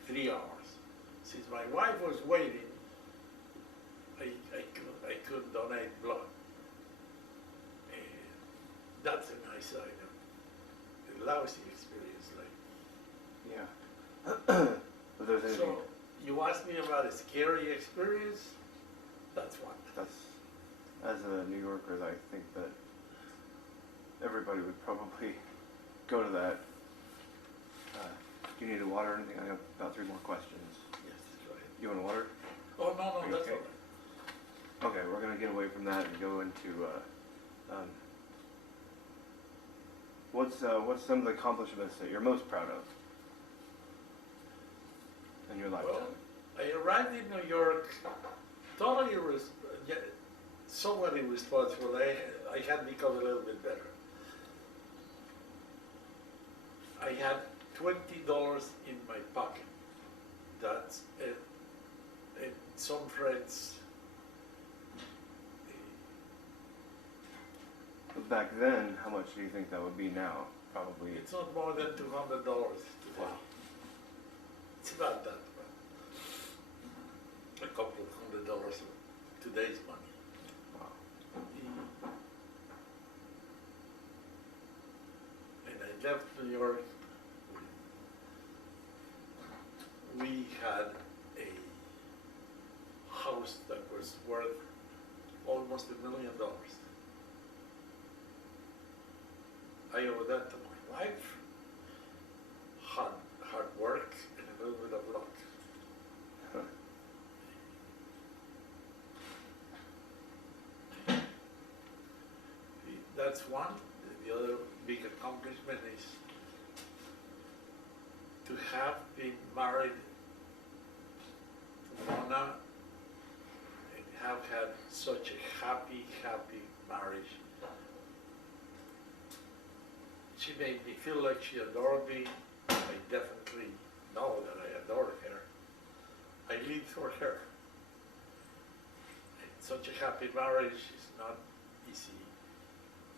3 hours. Since my wife was waiting, I couldn't donate blood. That's a nice side of the lousy experience. Like, Yeah. But there's anything, so you asked me about a scary experience. That's one. that's, as a New Yorker, I think that everybody would probably go to that. Do you need a water or anything? I have about 3 more questions. Yes, go ahead. You want a water? Oh, no, Are you that's okay? all right. Okay, we're gonna get away from that and go into, what's some of the accomplishments that you're most proud of in your lifetime? Well, I arrived in New York totally somewhat irresponsible. I had become a little bit better. I had $20 in my pocket. That's it. And some friends. But back then, how much do you think that would be now? Probably. It's not more than $200 today. Wow. It's about that. A couple of $100 of today's money. Wow. And I left New York. We had a house that was worth almost $1 million. I owe that to my wife, hard work, and a little bit of luck. Huh. That's one. The other big accomplishment is to have been married to Mona and have had such a happy marriage. She made me feel like she adored me. I definitely know that I adore her. I live for her. And such a happy marriage is not easy.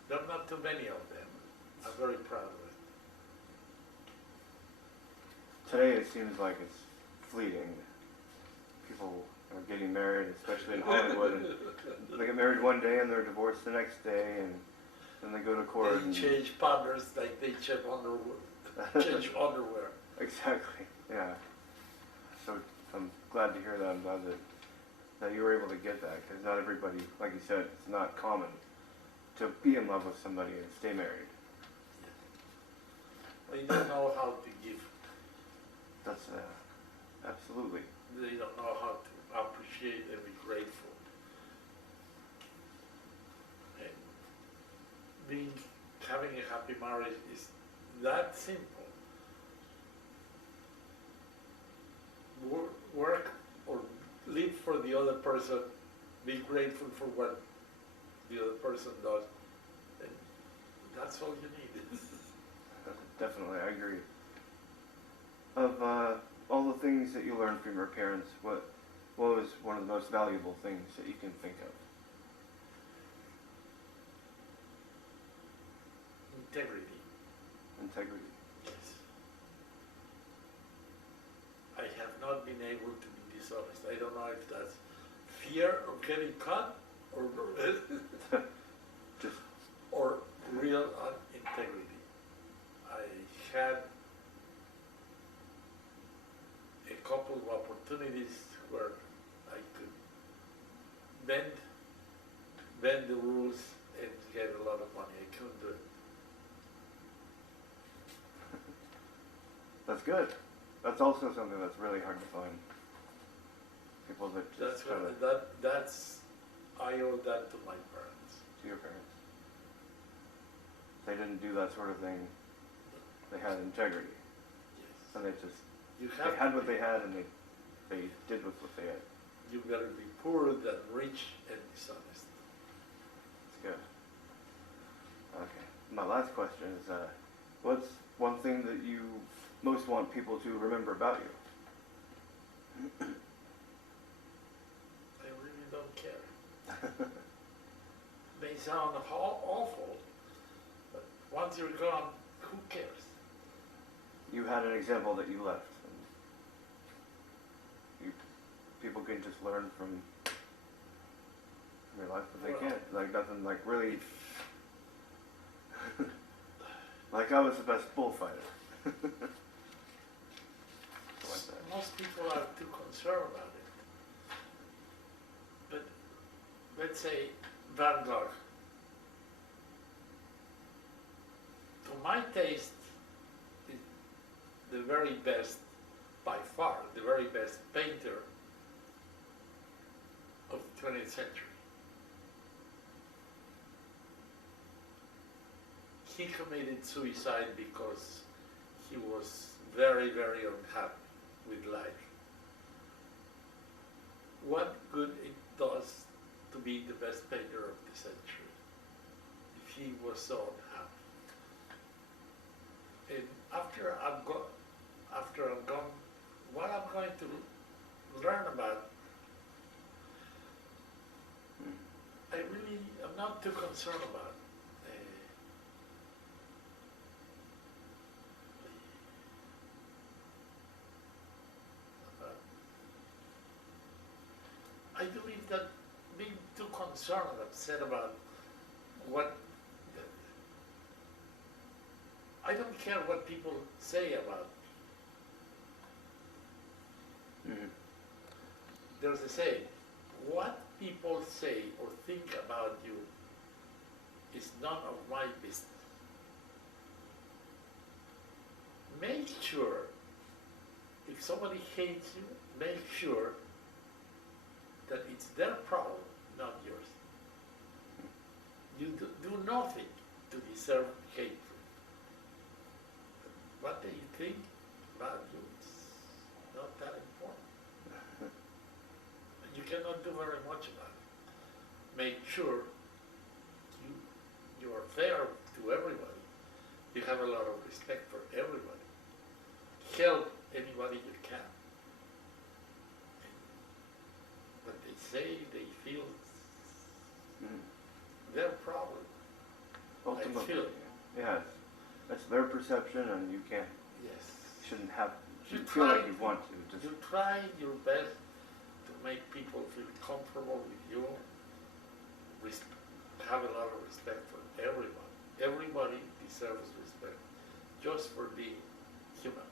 There are not too many of them. I'm very proud of it. Today it seems like it's fleeting. People are getting married, especially in Hollywood, and they get married one day and they're divorced the next day, and then they go to court. They change partners like they change change underwear. Exactly. Yeah. So I'm glad to hear that. I'm glad that you were able to get that, because not everybody, like you said, it's not common to be in love with somebody and stay married. They don't know how to give. That's absolutely. They don't know how to appreciate and be grateful. And having a happy marriage is that simple. Work or live for the other person, be grateful for what the other person does, and that's all you need. Definitely, I agree. Of all the things that you learned from your parents, what was one of the most valuable things that you can think of? Integrity. Integrity. Yes. I have not been able to be dishonest. I don't know if that's fear of getting caught or Just or real integrity. I had a couple of opportunities where I could bend the rules and get a lot of money. I couldn't do it. that's good. That's also something that's really hard to find. People that That's just try to, I owe that to my parents. to your parents. They didn't do that sort of thing. They had integrity, Yes. and they just You they have had to what they had, and they did with what they had. You better be poor than rich and dishonest. It's good. Okay. My last question is, what's one thing that you most want people to remember about you? I really don't care. May sound awful, but once you're gone, who cares? You had an example that you left. And people can just learn from your life, but they Well, can't. Like nothing, like really. Like I was the best bullfighter. Like that. Most people are too concerned about it. But let's say Van Gogh. To my taste, is the very best, by far, the very best painter of the 20th century. He committed suicide because he was very, very unhappy with life. What good it does to be the best painter of the century if he was so unhappy? And after I'm gone, what I'm going to learn about, I really am not too concerned about. I believe that being too concerned and upset about what, I don't care what people say about me. Mm-hmm. There's a saying, what people say or think about you is none of my business. Make sure, if somebody hates you, make sure that it's their problem, not yours. You do nothing to deserve hatred. What they think about you is not that important. You cannot do very much about it. Make sure you are fair to everybody. You have a lot of respect for everybody. Help anybody you can. What they say, they feel, their problem. Ultimately, I feel. yes, that's their perception, and you can't. Yes. Shouldn't have. You Feel like try you want to. Just You try your best to make people feel comfortable with you. Have a lot of respect for everyone. Everybody deserves respect just for being human.